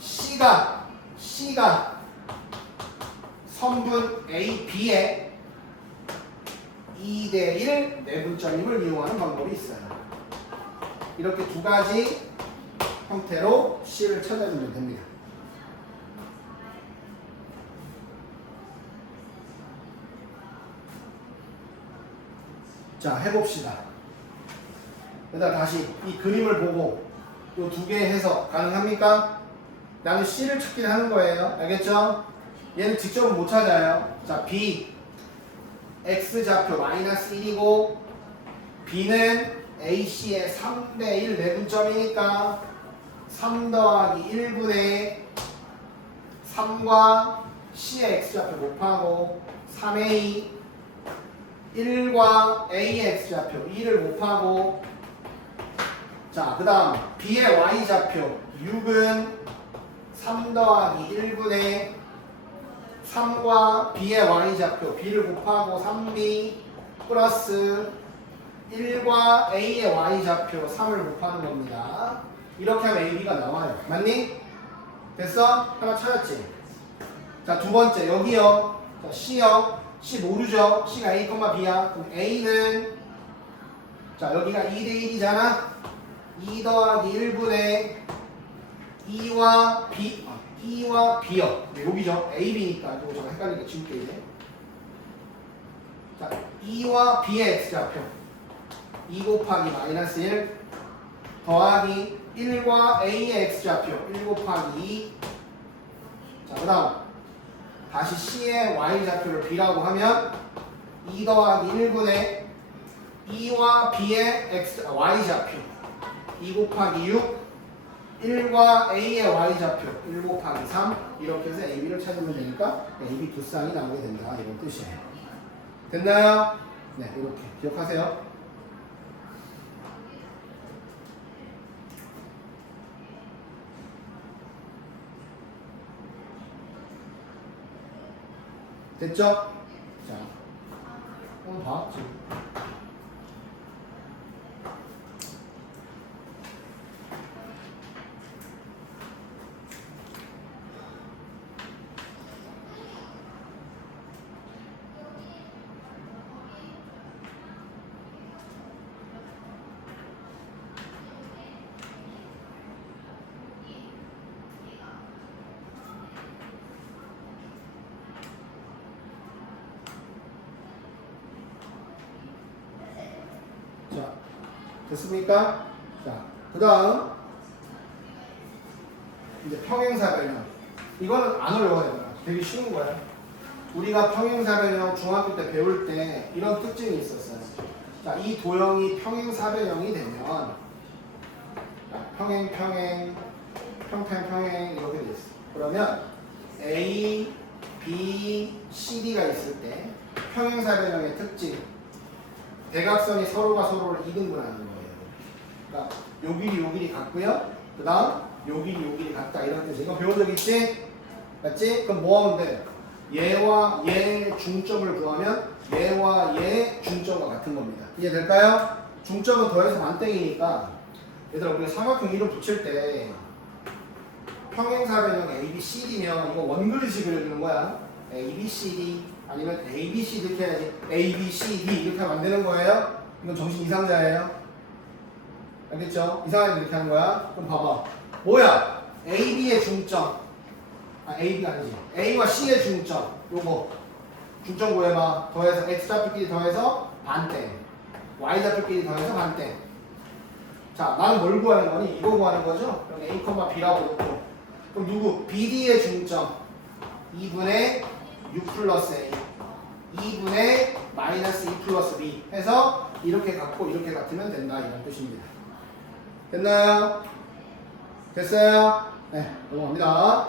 C가 성분 AB의 2대1 내분점임을 이용하는 방법이 있어요. 이렇게 두 가지 형태로 C를 찾아주면 됩니다. 자, 해봅시다. 그다음 다시 이 그림을 보고 이 두 개 해서 가능합니까? 나는 C를 찾긴 하는 거예요. 알겠죠? 얘는 직접은 못 찾아요. 자, B X좌표 마이너스 1이고 B는 AC의 3대1 내분점이니까 3 더하기 1분의 3과 C의 X좌표 곱하고 3A 1과 A의 X좌표 2를 곱하고 자, 그 다음 B의 Y좌표 6은 3 더하기 1분의 3과 B의 Y좌표 B를 곱하고 3B 플러스 1과 A의 Y좌표 3을 곱하는 겁니다. 이렇게 하면 AB가 나와요. 맞니? 됐어? 하나 찾았지? 자, 두 번째 여기요. 자, C요. C 모르죠? C가 A, B야. 그럼 A는 자 여기가 2대 1이잖아. 2 더하기 1분의 2와 B요. 네, 여기죠. A, B니까 이거 제가 헷갈리게 지울게 이제. 자 2와 B의 X좌표 2 곱하기 마이너스 1 더하기 1과 A의 X좌표 1 곱하기 2. 자 그 다음 다시 C의 Y좌표를 B라고 하면 2 더하기 1분의 2와 B의 Y좌표 2 곱하기 6 1과 A의 Y좌표 1 곱하기 3 이렇게 해서 AB를 찾으면 되니까 AB 두 쌍이 나오게 된다 이런 뜻이에요. 됐나요? 네 이렇게 기억하세요. 됐죠? 자, 한번 봐 지금. 자, 됐습니까? 자, 그 다음 이제 평행사변형. 이거는 안 어려워요. 되게 쉬운 거야. 우리가 평행사변형 중학교 때 배울 때 이런 특징이 있었어요. 자, 이 도형이 평행사변형이 되면 자, 평행 이렇게 돼 있어. 그러면 A, B, CD가 있을 때 평행사변형의 특징 대각선이 서로가 서로를 이등분하는 거예요. 그러니까 요 길이 같고요. 그 다음 요 길이 같다 이런 뜻이. 이거 배운 적 있지? 맞지? 그럼 뭐 하면 돼? 얘와 얘의 중점을 구하면 얘와 얘의 중점과 같은 겁니다. 이해될까요? 중점은 더해서 만땡이니까 얘들아 우리가 삼각형 이름 붙일 때 평행사변형 ABCD면 이거 원그릇이 그려주는 거야. ABCD 아니면 ABCD 이렇게 해야지. ABCD 이렇게 하면 안 되는 거예요. 이건 정신 이상자예요. 알겠죠? 이상하게 이렇게 하는 거야. 그럼 봐봐. 뭐야? AB의 중점. AB가 아니지. A와 C의 중점. 요거. 중점 구해봐. 더해서 X좌표끼리 더해서 반땡. Y좌표끼리 더해서 반땡. 자, 나는 뭘 구하는 거니? 이거 구하는 거죠? 그럼 A, B라고 놓고. 그럼 누구? BD의 중점. 2분의 6 플러스 A 2분의 마이너스 2 플러스 B 해서 이렇게 같고 이렇게 같으면 된다 이런 뜻입니다. 됐나요? 됐어요? 네 넘어갑니다.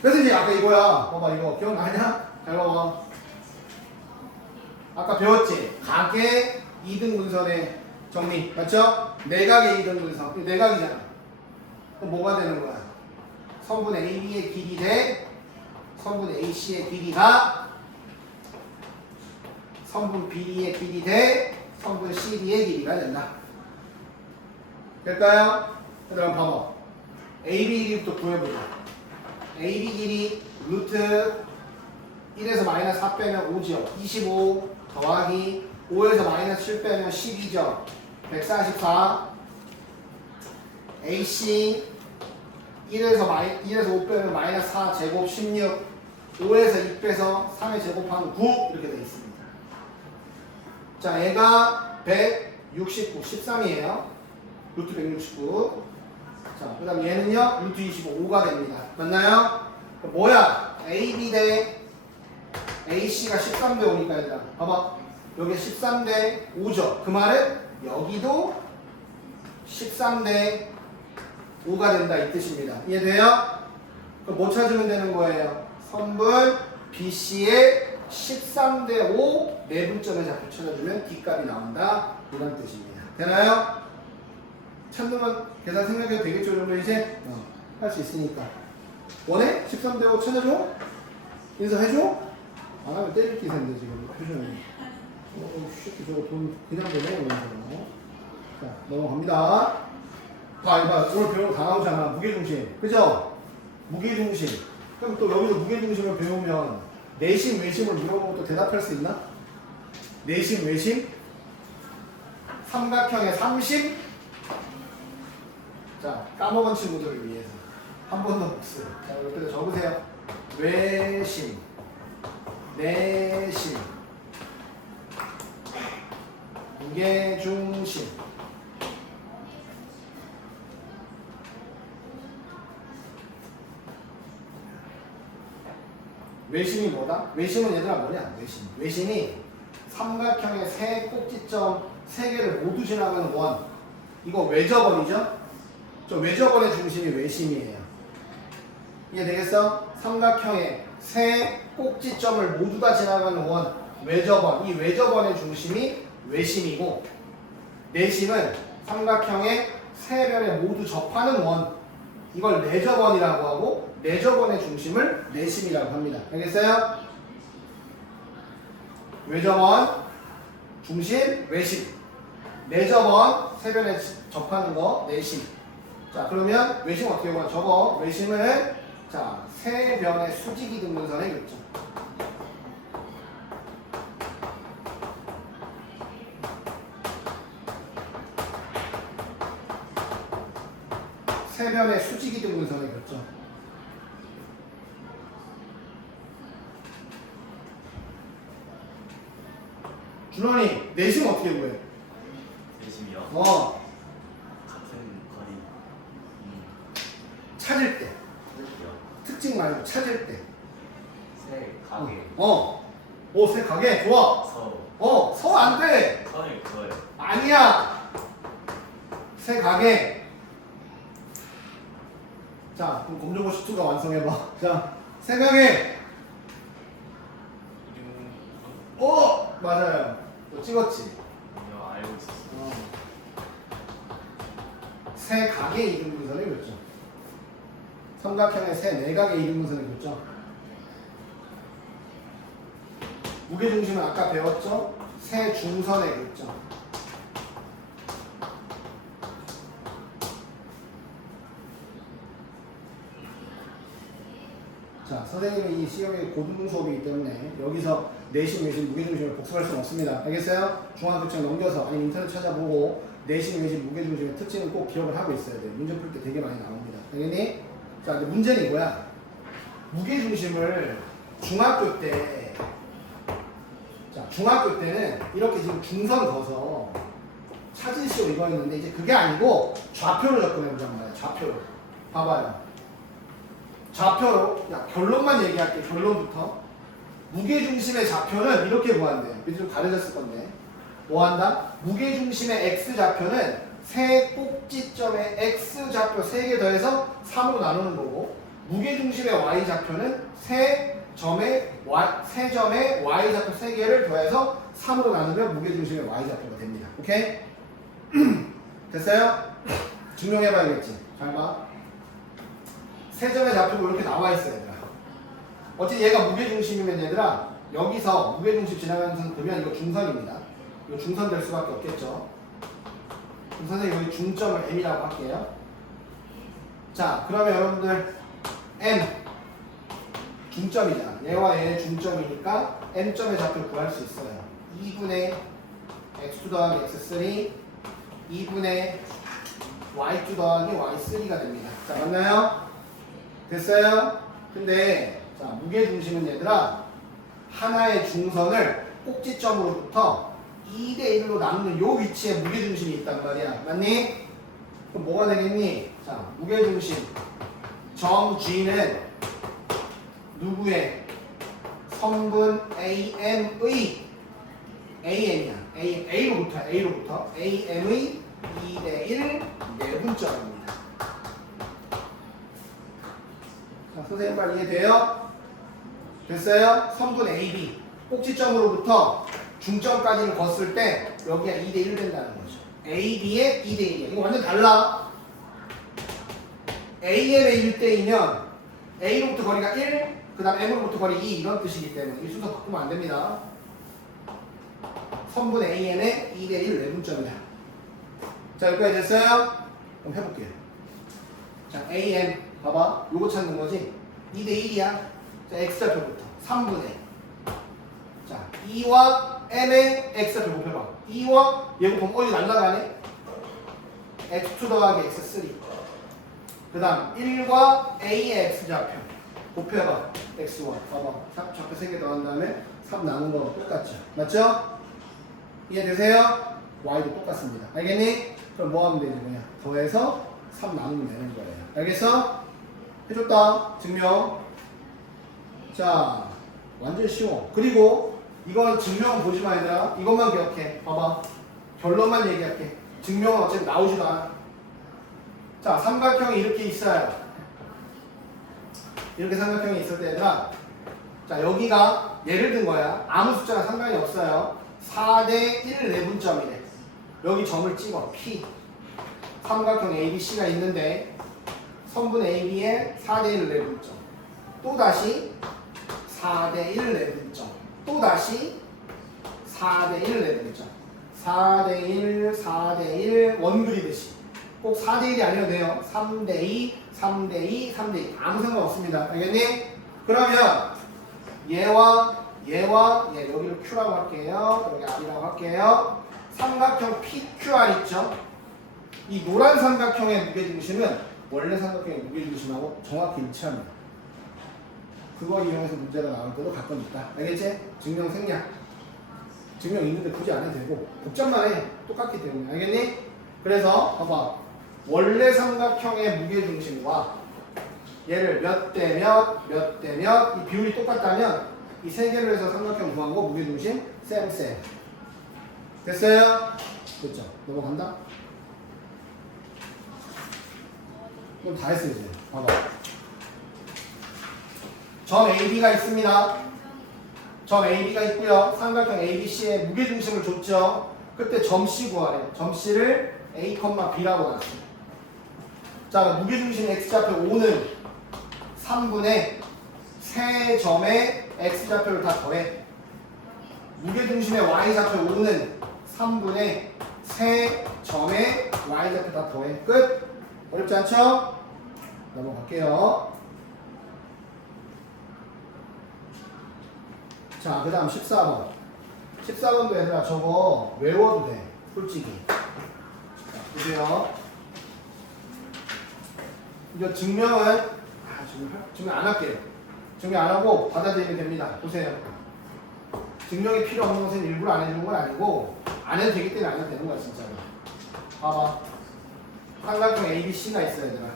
그래서 이제 아까 이거야. 봐봐 이거 기억나냐? 잘 봐봐. 아까 배웠지? 각의 이등분선의 정리 맞죠? 내각의 이등분선 내각이잖아. 그럼 뭐가 되는 거야? 선분 AB의 길이 대 선분 AC의 길이가 선분 BD의 길이 대 선분 CD의 길이가 된다. 될까요? 그 다음 봐봐. AB 길이부터 구해보자. AB 길이 루트 1에서 마이너스 4 빼면 5죠. 25 더하기 5에서 마이너스 7 빼면 12죠. 144 AC 1에서 5 빼면 마이너스 4 제곱 16 5에서 2 빼서 3의 제곱하면 9 이렇게 되어 있습니다. 자, 얘가 169, 13이에요. 루트 169. 자, 그 다음 얘는요, 루트 25가 됩니다. 맞나요? 뭐야? AB 대 AC가 13대 5니까 일단 봐봐. 여기 13대 5죠. 그 말은 여기도 13대 5가 된다 이 뜻입니다. 이해돼요? 그럼 뭐 찾으면 되는 거예요? 선분 BC의 13대 5 내분점의 좌표 찾아주면 D값이 나온다 이런 뜻입니다. 되나요? 찾으면 계산 생각해도 되겠죠? 정도 이제 할 수 있으니까. 원해? 13대 5 찾아줘? 인사해줘? 안 하면 때릴 기세인데 지금 표정이. 새끼 저거 돈 그냥 내내 자 넘어갑니다. 봐, 오늘 배운 거 다 나오잖아. 무게중심. 그죠? 무게중심. 그럼 또 여기서 무게중심을 배우면 내심 외심을 물어보고 또 대답할 수 있나? 내심 외심 삼각형의 30. 자, 까먹은 친구들을 위해서 한 번 더 복습. 자, 여기다 적으세요. 외심, 내심, 무게중심, 외심이 뭐다? 외심은 얘들아 뭐냐? 외심이 삼각형의 세 꼭지점 세 개를 모두 지나가는 원. 이거 외접원이죠? 저 외접원의 중심이 외심이에요. 이해되겠어? 삼각형의 세 꼭지점을 모두 다 지나가는 원, 외접원. 이 외접원의 중심이 외심이고, 내심은 삼각형의 세 변에 모두 접하는 원. 이걸 내접원이라고 하고, 내접원의 중심을 내심이라고 합니다. 알겠어요? 외접원, 중심, 외심. 내접원, 세 변에 접하는 거, 내심. 자, 그러면 외심 어떻게 보면 저거 외심을 자, 세 변의 수직이 등분선에 그렸죠. 세 변의 수직이 등분선에 그렸죠. 준원이 내심 어떻게 구해? 내심이요? 같은 거리. 찾을 때. 찾을게요. 특징 말고 찾을 때. 세 가게. 오, 세 가게. 좋아. 서 안 돼. 선을 그어요. 아니야. 세 가게. 자, 그럼 검정고 10초가 완성해봐. 자, 세 가게. 이름 맞아요. 너 찍었지? 아니요, 알고 있었어요. 세 가게 이등분선을 그렸죠. 삼각형의 세 내각의 이등분선을 그렸죠. 무게중심은 아까 배웠죠? 세 중선에 그렸죠. 자, 선생님이 이 시험이 고등 수업이기 때문에 여기서 내심, 외심, 무게중심을 복습할 수는 없습니다. 알겠어요? 중앙교청 넘겨서 아니면 인터넷 찾아보고 내심, 외심, 무게중심의 특징을 꼭 기억을 하고 있어야 돼요. 문제 풀 때 되게 많이 나옵니다. 알겠니? 자, 근데 문제는 이거야. 무게중심을 중학교 때, 자, 중학교 때는 이렇게 지금 중선 그어서 찾으시오 이거였는데 이제 그게 아니고 좌표로 접근해보자는 말이야. 좌표로. 봐봐요. 좌표로, 야, 결론만 얘기할게. 결론부터. 무게중심의 좌표는 이렇게 구한대요. 이게 좀 가려졌을 건데. 뭐 한다? 무게중심의 X좌표는 세 꼭지점의 X좌표 3개 더해서 3으로 나누는 거고, 무게중심의 Y좌표는 세 점의 Y좌표 3개를 더해서 3으로 나누면 무게중심의 Y좌표가 됩니다. 오케이? 됐어요? 증명해봐야겠지. 잘 봐. 세 점의 좌표가 이렇게 나와 있어요, 얘들아. 어차피 얘가 무게중심이면 얘들아, 여기서 무게중심 지나가는 선 그러면 이거 중선입니다. 이거 중선 될 수밖에 없겠죠. 그럼 선생님 여기 중점을 M이라고 할게요. 자, 그러면 여러분들 M 중점이잖아. 얘와 얘의 중점이니까 M점의 좌표를 구할 수 있어요. 2분의 X2 더하기 X3 2분의 Y2 더하기 Y3가 됩니다. 자, 맞나요? 됐어요? 근데 자, 무게중심은 얘들아 하나의 중선을 꼭지점으로부터 2대1로 나누는 요 위치에 무게중심이 있단 말이야. 맞니? 그럼 뭐가 되겠니? 자, 무게중심 점 G는 누구의? 성분 AM의 AM이야. A로부터 AM의 2대1 내분점입니다. 자, 선생님 말 이해돼요? 됐어요? 성분 AB 꼭지점으로부터 중점까지를 걷을 때 여기가 2대1 된다는 거죠. AB의 2대1이야. 이거 완전 달라. AM의 1대2면 A로부터 거리가 1, 그 다음 M으로부터 거리 2 이런 뜻이기 때문에 이 순서 바꾸면 안 됩니다. 성분 AM의 2대1 내분점이다. 자, 여기까지 됐어요? 그럼 해볼게요. 자, AM 봐봐. 요거 찾는 거지? 2대1이야. 자, X좌표부터 3분의 2와 m의 x좌표 곱해봐. 2와 얘 곱하면 어디 날라가네? x2 더하기 x3. 그 다음 1과 a의 x좌표 곱해봐. x1. 봐봐. 좌표 3개 더한 다음에 3 나눈 거랑 똑같죠. 맞죠? 이해되세요? y도 똑같습니다. 알겠니? 그럼 뭐 하면 되지? 뭐야? 더해서 3 나누면 되는 거예요. 알겠어? 해줬다. 증명. 자, 완전 쉬워. 그리고 이건 증명은 보지 마 얘들아. 이것만 기억해. 봐봐. 결론만 얘기할게. 증명은 어차피 나오지도 않아. 자, 삼각형이 이렇게 있어요. 이렇게 삼각형이 있을 때 얘들아, 자 여기가 예를 든 거야. 아무 숫자랑 상관이 없어요. 4대1 내분점이래. 여기 점을 찍어. P. 삼각형 ABC가 있는데 선분 AB의 4대1 내분점. 또다시 4대1 내분점. 또다시 4대1 내분점. 4대1, 4대1 원 그리듯이. 꼭 4대1이 아니어도 돼요. 3대2, 3대2, 3대2 아무 상관없습니다. 알겠니? 그러면 얘와 얘 여기를 Q라고 할게요. 여기 R이라고 할게요. 삼각형 PQR 있죠? 이 노란 삼각형의 무게중심은 원래 삼각형의 무게중심하고 정확히 일치합니다. 그거 이용해서 문제가 나올 때도 가끔 있다. 알겠지? 증명 생략. 증명 있는데 굳이 안 해도 되고 복잡만 해. 똑같기 때문에. 알겠니? 그래서 봐봐. 원래 삼각형의 무게중심과 얘를 몇 대 몇 이 비율이 똑같다면 이 세 개를 해서 삼각형 구한 거 무게중심 쌤. 됐어요? 됐죠? 넘어간다? 그럼 다 했어요 이제. 봐봐. 점 AB가 있습니다. 점 AB가 있고요. 삼각형 ABC의 무게중심을 줬죠. 그때 점 C 구하래. 점 C를 A, B라고 놨어요. 자, 무게중심 X좌표 5는 3분의 세 점의 X좌표를 다 더해. 무게중심의 Y좌표 5는 3분의 세 점의 Y좌표 다 더해. 끝! 어렵지 않죠? 넘어갈게요. 자, 그 다음 14번. 14번도 얘들아 저거 외워도 돼. 솔직히. 자, 보세요. 이거 증명은 증명 안 할게요. 증명 안 하고 받아들이면 됩니다. 보세요. 증명이 필요 없는 것은 일부러 안 해주는 건 아니고 안 해도 되기 때문에 안 해도 되는 거야 진짜로. 봐봐. 삼각형 ABC가 있어야 되나.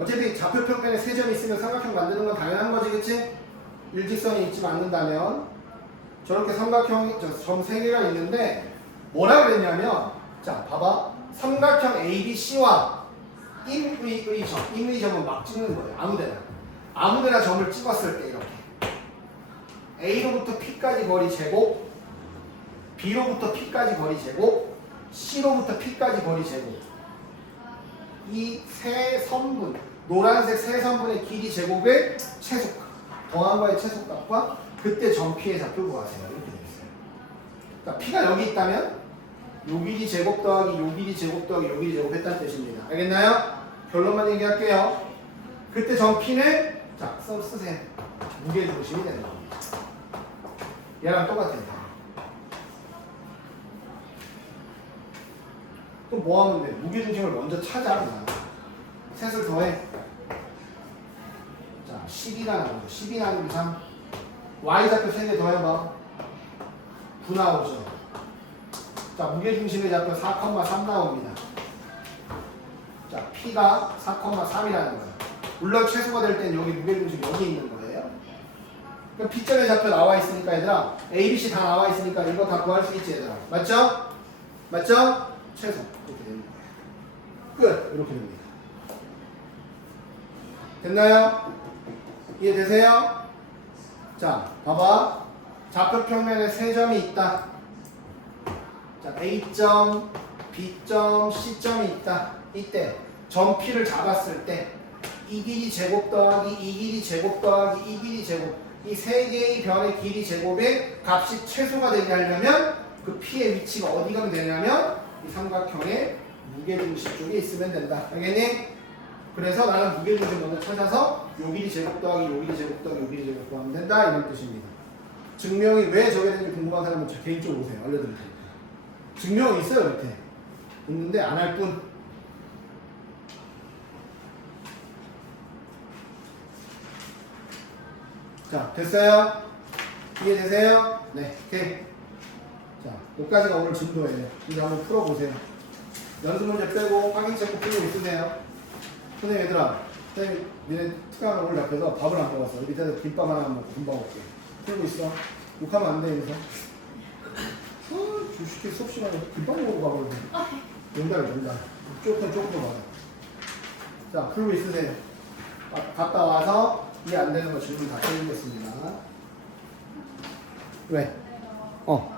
어차피 좌표 평면에 세 점이 있으면 삼각형 만드는 건 당연한 거지, 그치? 일직선이 있지 않는다면 저렇게 삼각형 점 세 개가 있는데 뭐라 그랬냐면, 자 봐봐. 삼각형 ABC와 임의 점은 막 찍는 거예요. 아무데나 점을 찍었을 때 이렇게 A로부터 P까지 거리 제곱, B로부터 P까지 거리 제곱, C로부터 P까지 거리 제곱. 이 세 선분, 노란색 세 선분의 길이 제곱의 최소값, 더한 거의 최소값과 그때 점 P의 좌표 구하세요. 이렇게 되어 있어요. 그러니까 P가 여기 있다면 요 길이 제곱 더하기 요 길이 제곱 더하기 요 길이 제곱 했다는 뜻입니다. 알겠나요? 결론만 얘기할게요. 그때 점 P는 자 쓰세요. 무게중심이 되는 겁니다. 얘랑 똑같아요. 또 뭐 하면 돼? 무게중심을 먼저 찾아. 셋을 더해. 자 12가 나오죠. 12 나누기 3. Y좌표 3개 더해봐. 9 나오죠. 자 무게중심의 좌표 4,3 나옵니다. 자 P가 4,3이라는 거예요. 물론 최소가 될 때는 여기 무게중심 여기 있는 거예요. 그럼 P점의 좌표 나와 있으니까 얘들아 ABC 다 나와 있으니까 이거 다 구할 수 있지 얘들아. 맞죠? 맞죠? 최소 이렇게 되는 거예요. 끝! 이렇게 됩니다. 됐나요? 이해되세요? 자 봐봐. 좌표 평면에 세 점이 있다. 자 A점, B점, C점이 있다. 이때 점 P를 잡았을 때 이 길이 제곱 더하기 이 길이 제곱 더하기 이 길이 제곱, 이 세 개의 변의 길이 제곱의 값이 최소가 되게 하려면 그 P의 위치가 어디 가면 되냐면 이 삼각형의 무게중심 쪽에 있으면 된다. 알겠니? 그래서 나는 무게중심 먼저 찾아서 요 길이 제곱 더하기 요 길이 제곱 더하기 요 길이 제곱 더하면 된다 이런 뜻입니다. 증명이 왜 저게 되는지 궁금한 사람은 저 개인적으로 오세요. 알려드릴 테니까. 증명이 있어요 밑에. 있는데 안 할 뿐. 자, 됐어요? 이해되세요? 네, 오케이. 자, 여기까지가 오늘 진도예요. 이제 한번 풀어보세요. 연습 문제 빼고 확인 체크 풀고 있으세요? 선생님 얘들아, 선생님 니네 특강을 오늘 잡혀서 밥을 안 먹었어. 여기 밑에서 김밥 하나 먹고 금방 올게. 풀고 있어. 욕하면 안 돼, 여기서. 주식회 수업 시간에 김밥 먹으러 가버리네. 농담. 조금 맞아. 자, 풀고 있으세요. 갔다 와서 이해 안 되는 거 질문 다 해주겠습니다. 왜? 어.